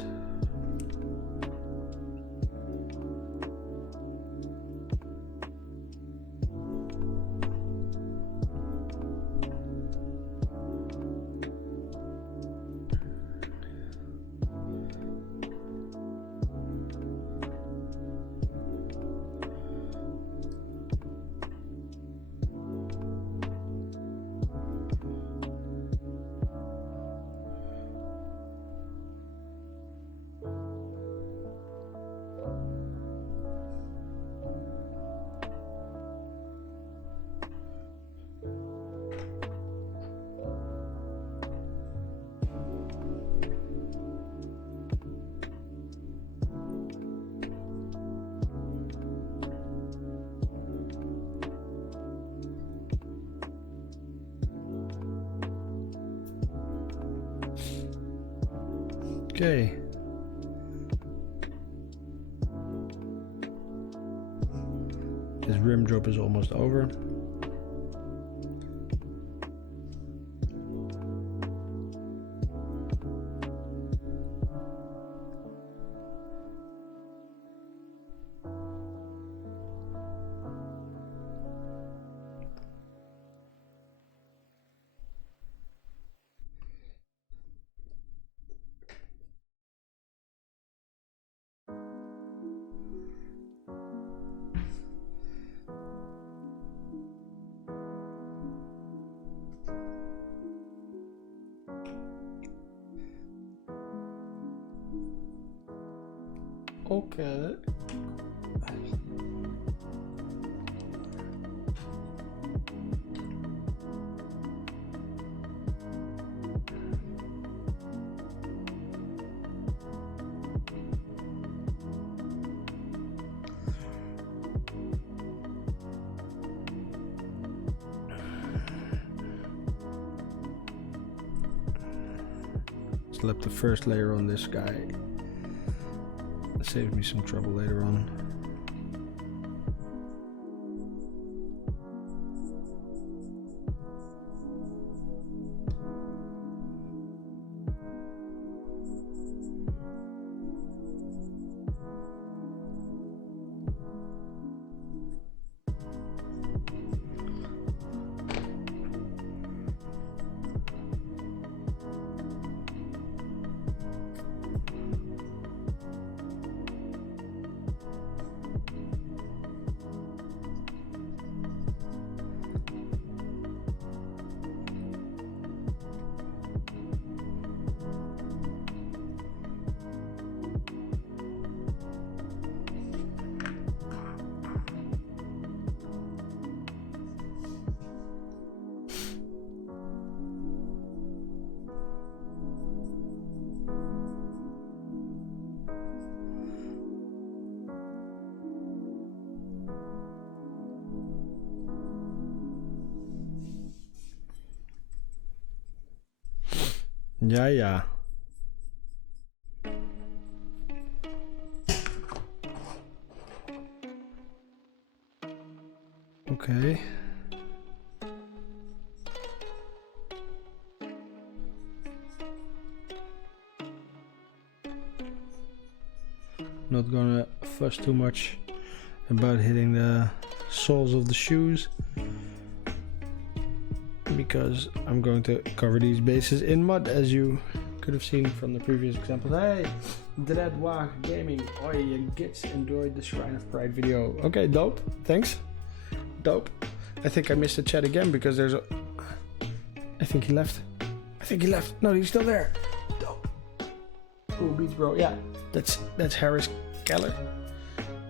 Okay. This rim drop is almost over. Okay. Slap the first layer on this guy. Saves me some trouble later on. Ja, ja. Okay. Not gonna fuss too much about hitting the soles of the shoes, because I'm going to cover these bases in mud, as you could have seen from the previous examples. Hey, Dreadwag Gaming, oi, you gits enjoyed the Shrine of Pride video. Okay, dope, thanks. Dope. I think I missed the chat again because there's a... I think he left. No, he's still there. Dope. Cool beats, bro. Yeah, that's Harris Keller,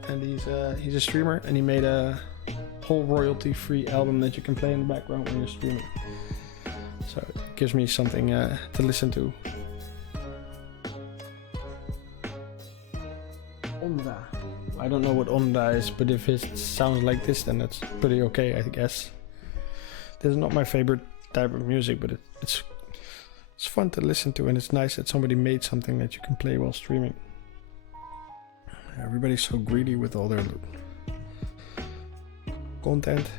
and he's a streamer, and he made a whole royalty-free album that you can play in the background when you're streaming. So it gives me something to listen to. Onda. I don't know what Onda is, but if it sounds like this, then that's pretty okay, I guess. This is not my favorite type of music, but it's fun to listen to, and it's nice that somebody made something that you can play while streaming. Everybody's so greedy with all their content,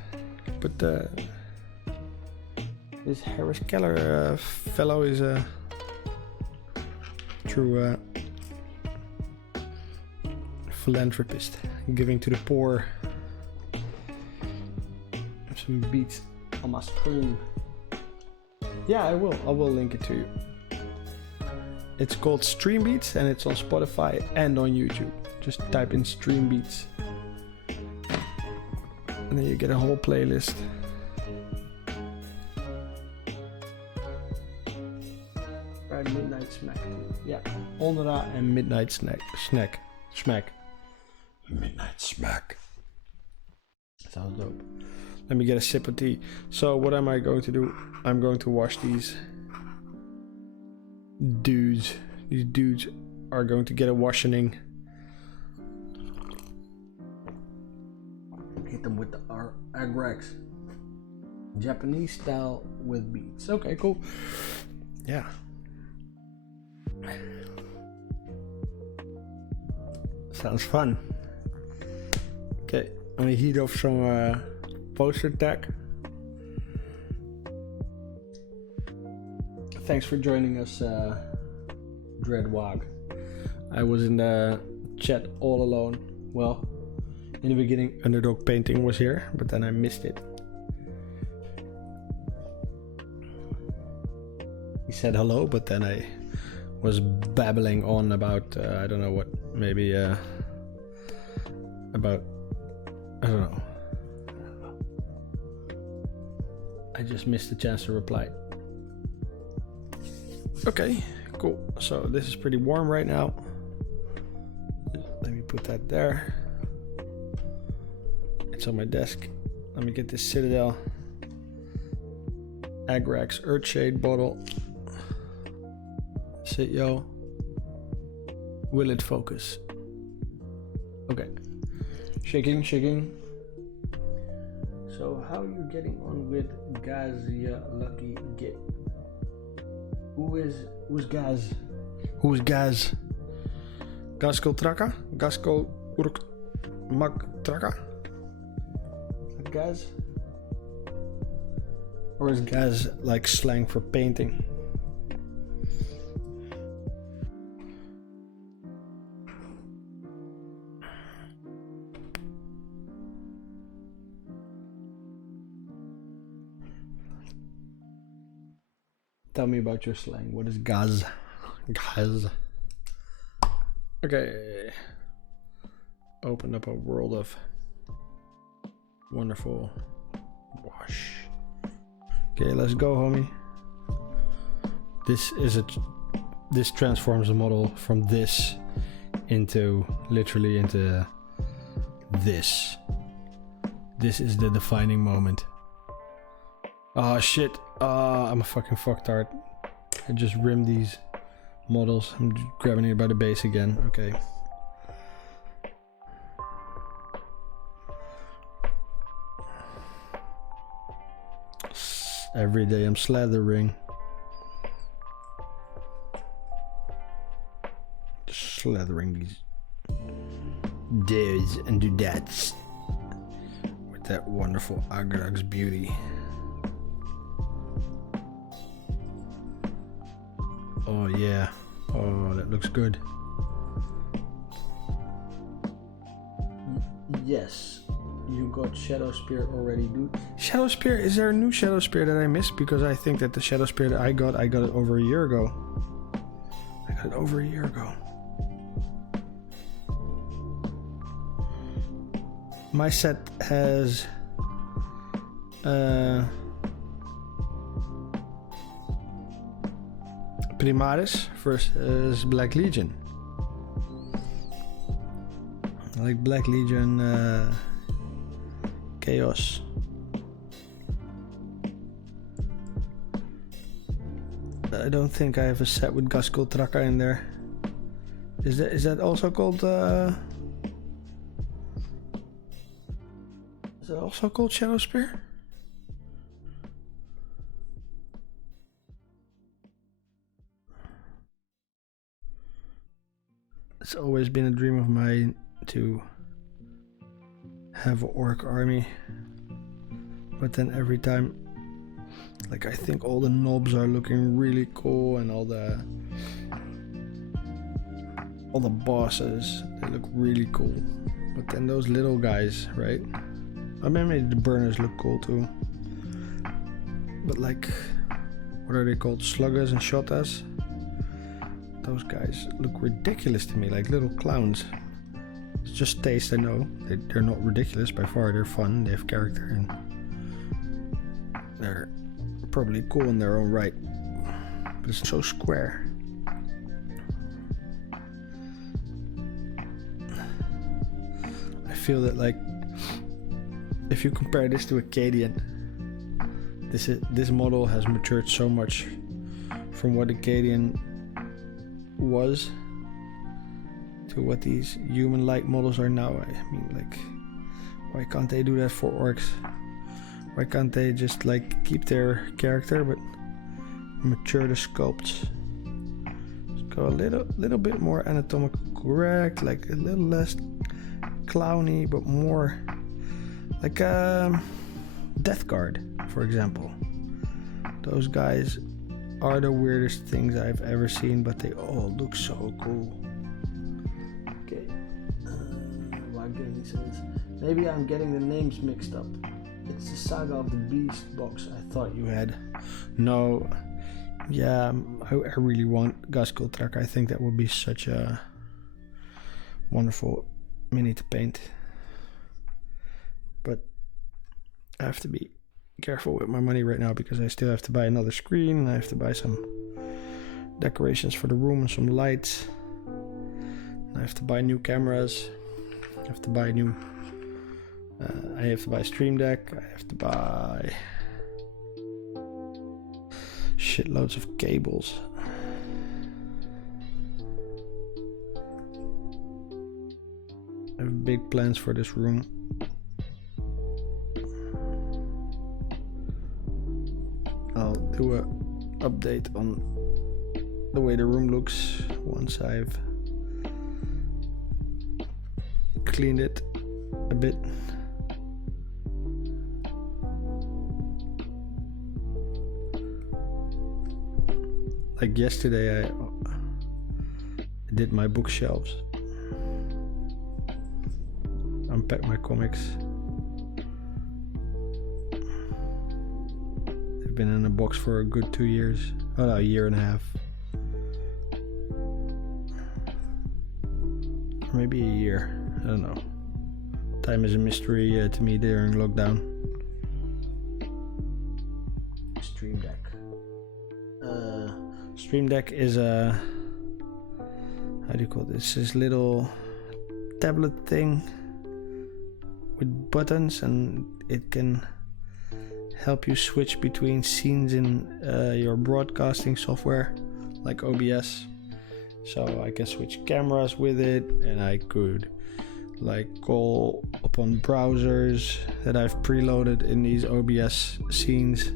but this Harris Keller fellow is a true philanthropist, giving to the poor. Some beats on my screen. Yeah, I will link it to you. It's called Stream Beats, and it's on Spotify and on YouTube. Just type in Stream Beats, and then you get a whole playlist. Right, Midnight Smack. Yeah, Ondra and Midnight Smack. Midnight Smack. Sounds dope. Let me get a sip of tea. So what am I going to do? I'm going to wash these dudes. These dudes are going to get a washing. Hit them with the Agrax. Japanese style with beats. Okay, cool. Yeah. Sounds fun. Okay, let me heat off some poster tag. Thanks for joining us, Dreadwag. I was in the chat all alone. Well, in the beginning, Underdog Painting was here, but then I missed it. He said hello, but then I was babbling on about, I don't know what, maybe about, I don't know. I just missed the chance to reply. Okay, cool. So this is pretty warm right now. Let me put that there. It's on my desk. Let me get this Citadel Agrax Earthshade bottle. Sit, yo. Will it focus? Okay. Shaking. So how are you getting on with Gazia Lucky Git? Who's Gaz? Who's Gaz? Gasko Traka? Gasko Urk Mak Traka? Gaz? Or is Gaz like slang for painting? Tell me about your slang. What is Gaz? Gaz. Okay. Open up a world of wonderful wash. Okay, let's go, homie. This transforms the model from this into literally into this. This is the defining moment. Oh shit. I'm a fucking fucktard. I just rimmed these models. I'm just grabbing it by the base again. Okay. Every day I'm slathering. slathering these dudes and dudettes with that wonderful Agrax beauty. Oh yeah, oh that looks good. Yes, you got Shadow Spear already, dude. Shadow Spear, is there a new Shadow Spear that I missed? Because I think that the Shadow Spear that I got it over a year ago. I got it over a year ago. My set has Primaris versus Black Legion. I like Black Legion Chaos. I don't think I have a set with Gaskull Tracker in there. Is that also called is it also called Shadow Spear? It's always been a dream of mine to have an orc army, but then every time, like, I think all the knobs are looking really cool and all the bosses, they look really cool, but then those little guys, right? I mean, maybe the burners look cool too, but like, what are they called, sluggers and shotas? Those guys look ridiculous to me, like little clowns. It's just taste, I know. They're not ridiculous by far, they're fun, they have character, and they're probably cool in their own right. But it's so square. I feel that, like, if you compare this to Acadian, this model has matured so much from what Acadian was to what these human-like models are now. I mean, like, why can't they do that for orcs? Why can't they just, like, keep their character but mature the sculpts? Just go a little bit more anatomically correct, like a little less clowny, but more like Death Guard, for example. Those guys are the weirdest things I've ever seen, but they all look so cool. Okay, maybe I'm getting the names mixed up. It's the Saga of the Beast box I thought you had. No, yeah, I really want Gaskull Tracker. I think that would be such a wonderful mini to paint. But I have to be careful with my money right now because I still have to buy another screen and I have to buy some decorations for the room and some lights. I have to buy new cameras. I have to buy new I have to buy Stream Deck. I have to buy shitloads of cables. I have big plans for this room. I'll do an update on the way the room looks once I've cleaned it a bit. Like yesterday I did my bookshelves, unpacked my comics. They've been in a box for a good 2 years, oh no, a year and a half. Or maybe a year, I don't know. Time is a mystery to me during lockdown. Stream Deck. Stream Deck is a, how do you call this? This little tablet thing with buttons, and it can help you switch between scenes in your broadcasting software like OBS. So I can switch cameras with it, and I could like call upon browsers that I've preloaded in these OBS scenes.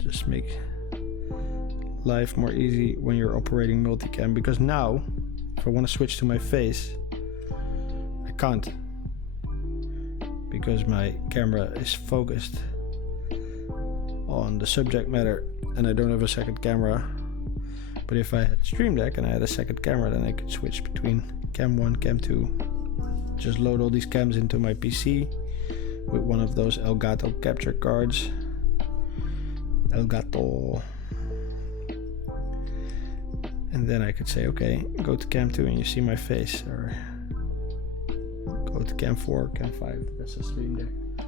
Just make life more easy when you're operating multicam, because now if I want to switch to my face, I can't, because my camera is focused on the subject matter and I don't have a second camera. But if I had Stream Deck and I had a second camera, then I could switch between cam 1, cam 2, just load all these cams into my PC with one of those Elgato capture cards. Elgato. And then I could say, okay, go to cam 2 and you see my face, or go to cam 4, cam 5, that's a Stream Deck.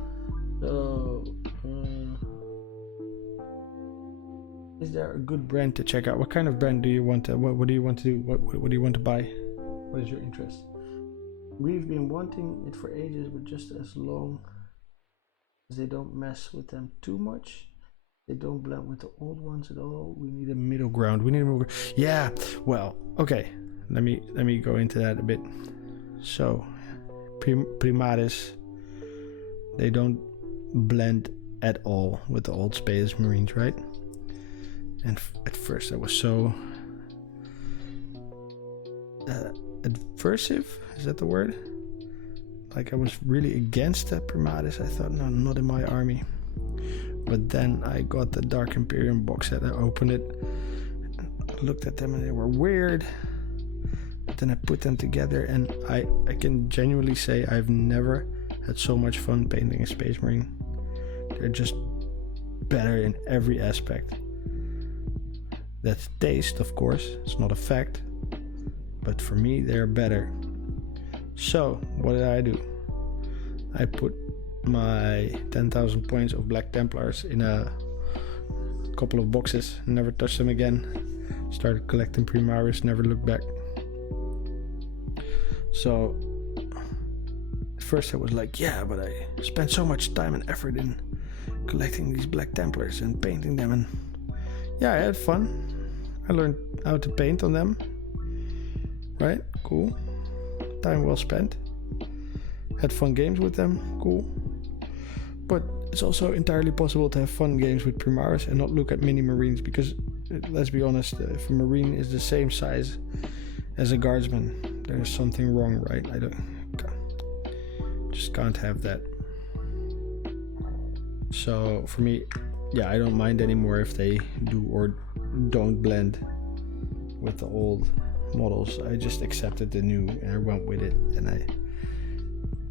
So, is there a good brand to check out? What kind of brand do you want to, what do you want to do? What do you want to buy? What is your interest? We've been wanting it for ages, but just as long as they don't mess with them too much. They don't blend with the old ones at all. We need a middle ground. We need a middle ground. Yeah, well, okay. Let me go into that a bit. So, Primaris, they don't blend at all with the old Space Marines, right? And at first I was so adversive, is that the word? Like I was really against the Primaris. I thought, no, not in my army. But then I got the Dark Imperium box set. I opened it, I looked at them and they were weird. But then I put them together and I can genuinely say I've never had so much fun painting a Space Marine. They're just better in every aspect. That's taste, of course, it's not a fact. But for me, they're better. So, what did I do? I put my 10,000 points of Black Templars in a couple of boxes, never touched them again. Started collecting Primaris, never looked back. So at first I was like, yeah, but I spent so much time and effort in collecting these Black Templars and painting them, and yeah, I had fun. I learned how to paint on them. Right? Cool. Time well spent. Had fun games with them. Cool. But it's also entirely possible to have fun games with Primaris and not look at mini Marines, because let's be honest, if a Marine is the same size as a Guardsman, there's something wrong, right? Just can't have that. So for me, yeah, I don't mind anymore if they do or don't blend with the old models. I just accepted the new and I went with it, and I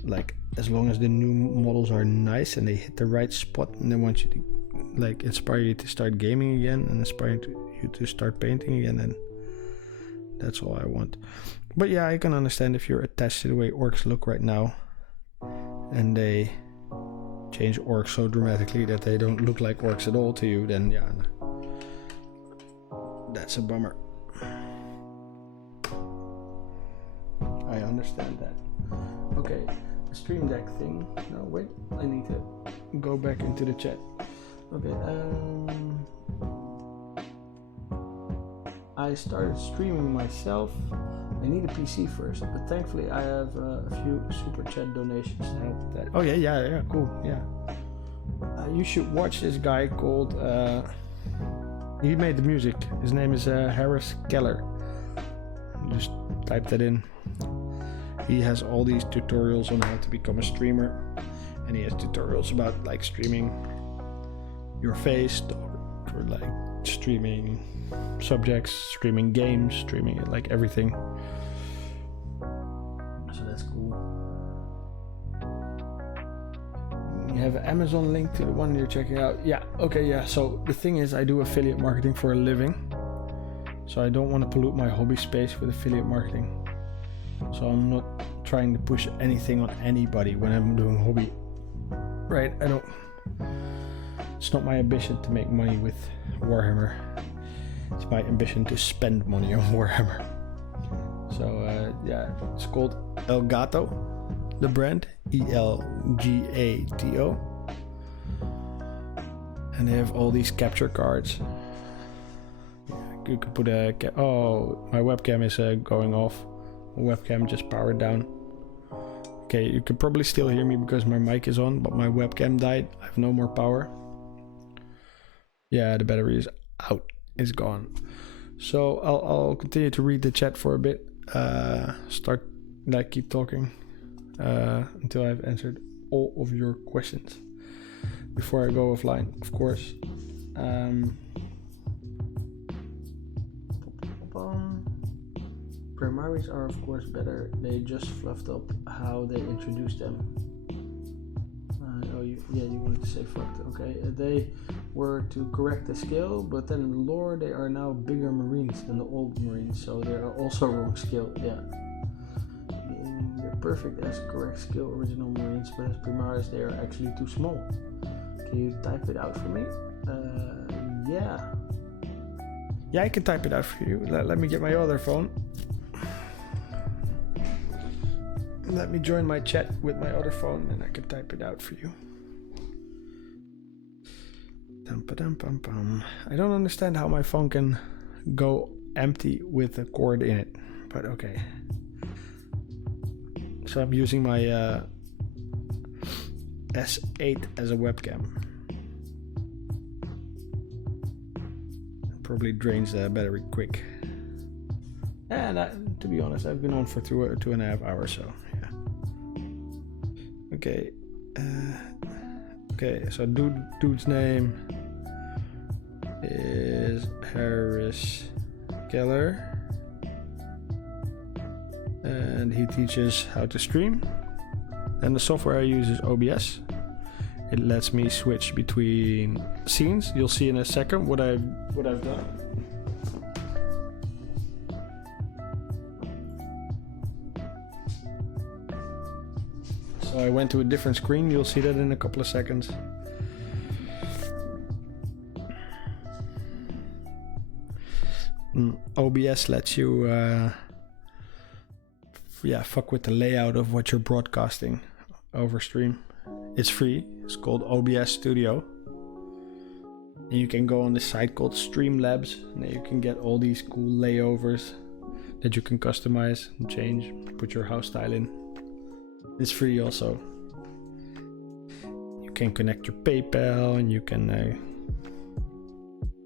like, as long as the new models are nice and they hit the right spot and they want you to like inspire you to start gaming again and inspire you to start painting again, then that's all I want. But yeah, I can understand if you're attached to the way orcs look right now and they change orcs so dramatically that they don't look like orcs at all to you, then yeah, that's a bummer. I understand that. Okay, the Stream Deck thing. No, wait, I need to go back into the chat. Okay, I started streaming myself. I need a PC first, but thankfully I have a few super chat donations to help with that. Oh yeah, cool, yeah. You should watch this guy called, he made the music. His name is Harris Keller. Just type that in. He has all these tutorials on how to become a streamer, and he has tutorials about like streaming your face, or like streaming subjects, streaming games, streaming like everything. So that's cool. You have an Amazon link to the one you're checking out. Yeah, okay, yeah. So the thing is, I do affiliate marketing for a living, so I don't want to pollute my hobby space with affiliate marketing. So I'm not trying to push anything on anybody when I'm doing hobby, right? It's not my ambition to make money with Warhammer. It's my ambition to spend money on Warhammer. So yeah, it's called Elgato, the brand, Elgato, and they have all these capture cards. You could put a oh, my webcam is going off. Webcam just powered down. Okay, you can probably still hear me because my mic is on, but my webcam died. I have no more power. Yeah, the battery is out. is gone. So I'll continue to read the chat for a bit. Keep talking until I've answered all of your questions before I go offline, of course. Primaries are of course better. They just fluffed up how they introduced them. You wanted to say fucked. Okay, they were to correct the scale, but then in lore they are now bigger marines than the old marines, so they are also wrong scale. Yeah, they're perfect as correct scale original marines, but as primaries they are actually too small. Can you type it out for me? Yeah, I can type it out for you. Let me get my other phone. Let me join my chat with my other phone and I can type it out for you. I don't understand how my phone can go empty with a cord in it, but okay. So I'm using my S8 as a webcam. It probably drains the battery quick. And to be honest, I've been on for 2.5 hours, so yeah. Okay. So dude's name is Harris Keller, and he teaches how to stream. And the software I use is OBS. It lets me switch between scenes. You'll see in a second what I've done. So I went to a different screen. You'll see that in a couple of seconds. OBS lets you fuck with the layout of what you're broadcasting over stream. It's free. It's called OBS Studio. And you can go on this site called Streamlabs, and you can get all these cool layovers that you can customize and change, put your house style in. It's free also. You can connect your PayPal and you can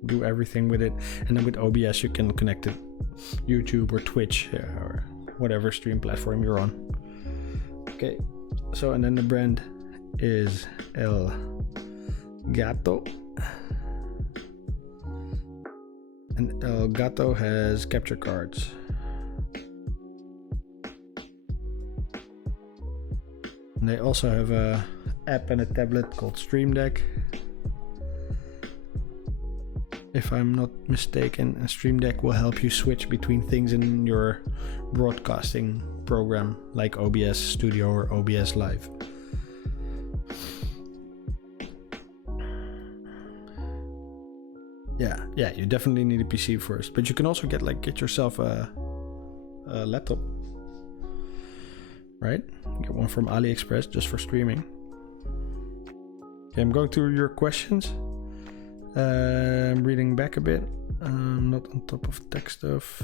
do everything with it. And then with OBS you can connect to YouTube or Twitch or whatever stream platform you're on. Okay, so and then the brand is El Gato. And El Gato has capture cards. And they also have a app and a tablet called Stream Deck. If I'm not mistaken, a Stream Deck will help you switch between things in your broadcasting program like OBS Studio or OBS Live. Yeah, you definitely need a PC first, but you can also get yourself a laptop, right? Get one from AliExpress just for streaming. Okay, I'm going through your questions. I'm reading back a bit. I'm not on top of tech stuff.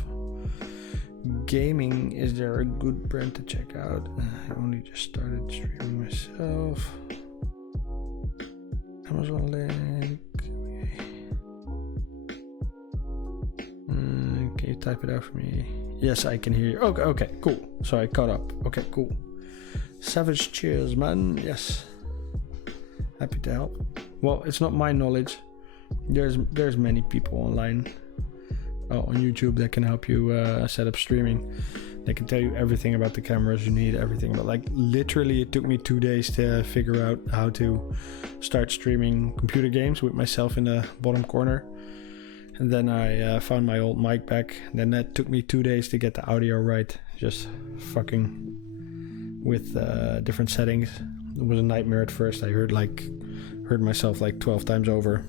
Gaming, is there a good brand to check out? I only just started streaming myself. Amazon link. Can you type it out for me? Yes, I can hear you. Okay, cool. So I caught up. Okay, cool. Savage cheers, man. Yes. Happy to help. Well, it's not my knowledge. There's many people online on YouTube that can help you set up streaming. They can tell you everything about the cameras you need, everything. But like literally it took me 2 days to figure out how to start streaming computer games with myself in the bottom corner. And then I found my old mic back. Then that took me 2 days to get the audio right. Just fucking with different settings. It was a nightmare at first. I heard myself like 12 times over.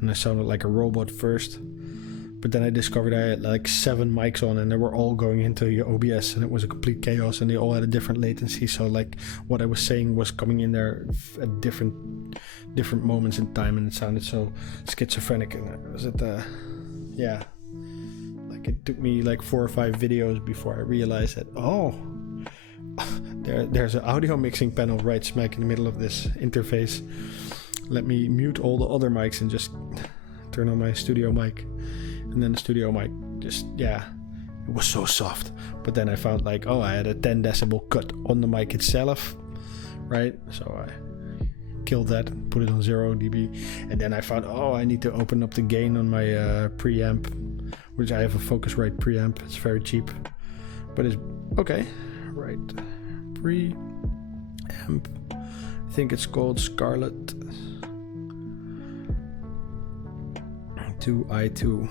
And I sounded like a robot first. But then I discovered I had like 7 mics on and they were all going into your OBS and it was a complete chaos and they all had a different latency. So like what I was saying was coming in there at different moments in time and it sounded so schizophrenic. And like it took me like 4 or 5 videos before I realized that, there's an audio mixing panel right smack in the middle of this interface. Let me mute all the other mics and just turn on my studio mic, and then the studio mic just, yeah, it was so soft. But then I found like, oh, I had a 10 decibel cut on the mic itself, right? So I killed that, put it on 0 dB, and then I found, oh, I need to open up the gain on my preamp, which I have a Focusrite preamp. It's very cheap, but it's okay, right? Preamp, I think it's called Scarlett 2i2.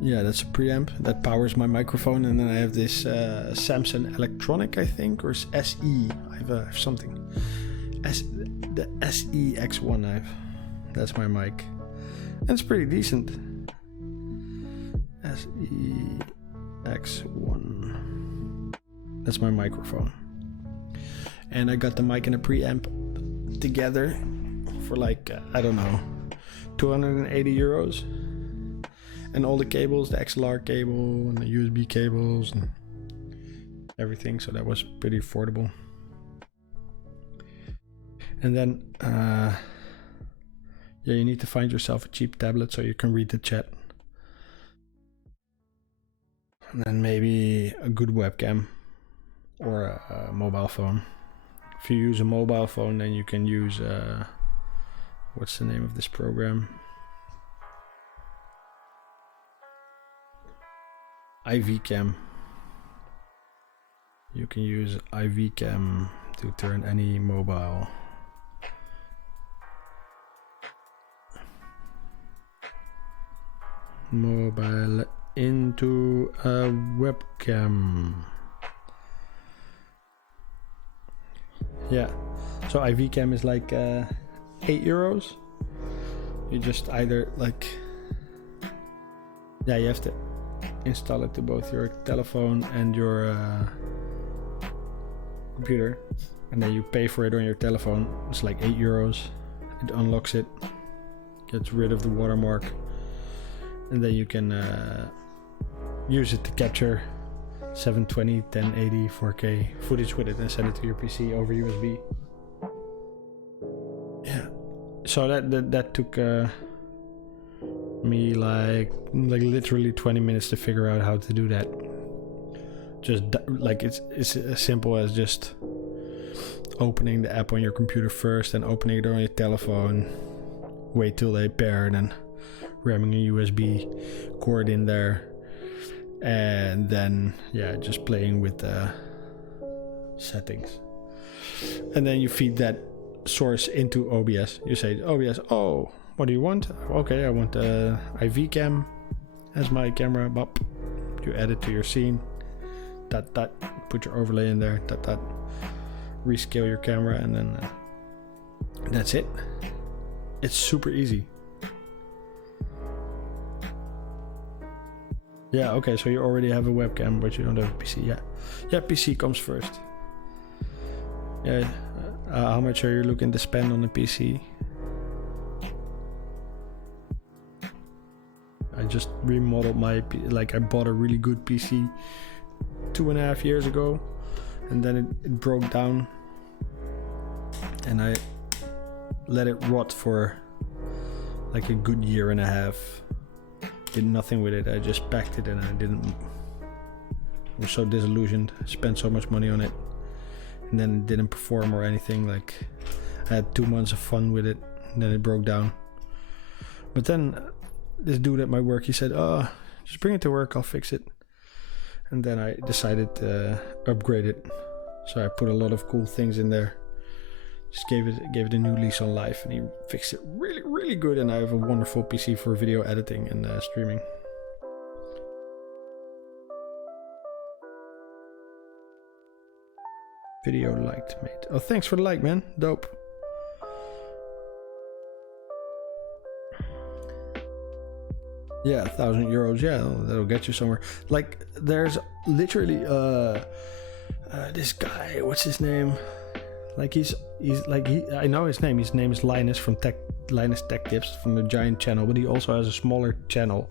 Yeah, that's a preamp that powers my microphone, and then I have this Samsung Electronic, I think, or SE. I have something. The SE X1 that's my mic. And it's pretty decent. SE X1. That's my microphone. And I got the mic and a preamp together for like, I don't know, 280 euros. And all the cables, the XLR cable and the USB cables and everything. So that was pretty affordable. And then, yeah, you need to find yourself a cheap tablet so you can read the chat. And then maybe a good webcam or a mobile phone. If you use a mobile phone, then you can use, what's the name of this program? IV-Cam. You can use IV-Cam to turn any mobile into a webcam. Yeah, so IV-Cam is like 8 euros. You just either like, yeah, you have to install it to both your telephone and your computer, and then you pay for it on your telephone. It's like 8 euros. It unlocks it, gets rid of the watermark, and then you can use it to capture 720, 1080, 4K footage with it and send it to your PC over USB. Yeah, so that took me like literally 20 minutes to figure out how to do that. Just like it's as simple as just opening the app on your computer first and opening it on your telephone, wait till they pair, and then ramming a USB cord in there, and then yeah, just playing with the settings. And then you feed that source into OBS. You say, OBS, oh, what do you want? Okay, I want the IV-Cam as my camera. Bop. You add it to your scene. Put your overlay in there. Rescale your camera, and then that's it. It's super easy. Yeah, okay, so you already have a webcam, but you don't have a PC. Yeah, PC comes first. Yeah, how much are you looking to spend on a PC? I just remodeled my, I bought a really good PC 2.5 years ago, and then it broke down, and I let it rot for like a good 1.5 years. Did nothing with it. I just packed it, and I was so disillusioned. Spent so much money on it, and then it didn't perform or anything. Like, I had 2 months of fun with it, and then it broke down. But then this dude at my work, he said, oh, just bring it to work, I'll fix it. And then I decided to upgrade it. So I put a lot of cool things in there. Just gave it a new lease on life, and he fixed it really, really good. And I have a wonderful PC for video editing and streaming. Video liked, mate. Oh, thanks for the like, man. Dope. Yeah, 1,000 euros. Yeah, that'll get you somewhere. Like, there's literally this guy. What's his name? Like I know his name. His name is Linus from Linus Tech Tips from the giant channel, but he also has a smaller channel.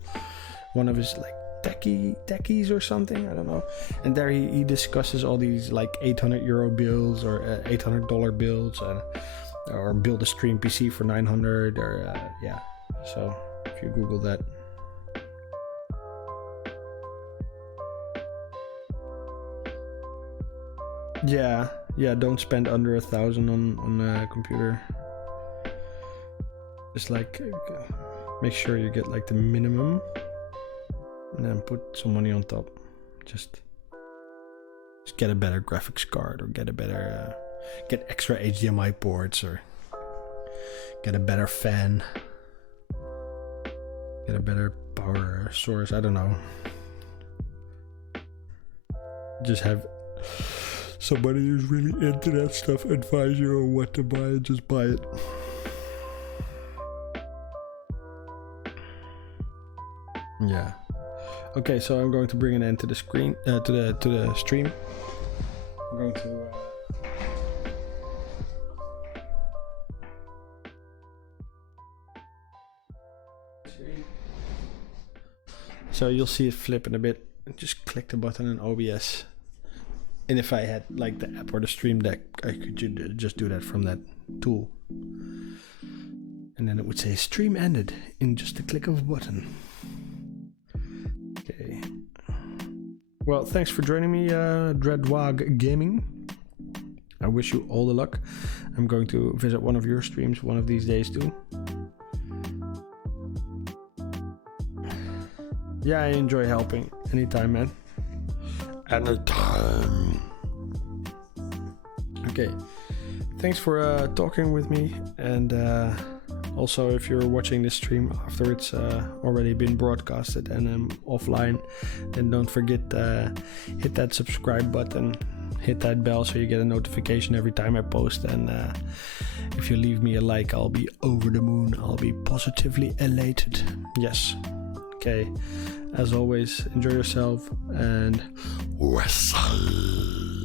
One of his like techies or something, I don't know. And there he discusses all these like 800 euro bills or $800 bills, or build a stream PC for 900, or yeah. So if you Google that. Yeah, don't spend under 1,000 on a computer. Just like make sure you get like the minimum, and then put some money on top. Just get a better graphics card, or get a better get extra HDMI ports, or get a better fan, get a better power source. I don't know. Just have somebody who's really into that stuff advise you on what to buy, and just buy it. Yeah. Okay, so I'm going to bring an end to the screen, to the stream. I'm going to. So you'll see it flip in a bit. Just click the button in OBS. And if I had like the app or the Stream Deck, I could just do that from that tool. And then it would say stream ended in just a click of a button. Okay. Well, thanks for joining me, Dreadwag Gaming. I wish you all the luck. I'm going to visit one of your streams one of these days too. Yeah, I enjoy helping. Anytime, man. Anytime. Okay. Thanks for talking with me. And also, if you're watching this stream after it's already been broadcasted and I'm offline, then don't forget hit that subscribe button, hit that bell so you get a notification every time I post. And if you leave me a like, I'll be over the moon. I'll be positively elated. Yes. Okay. As always, enjoy yourself and Whistle.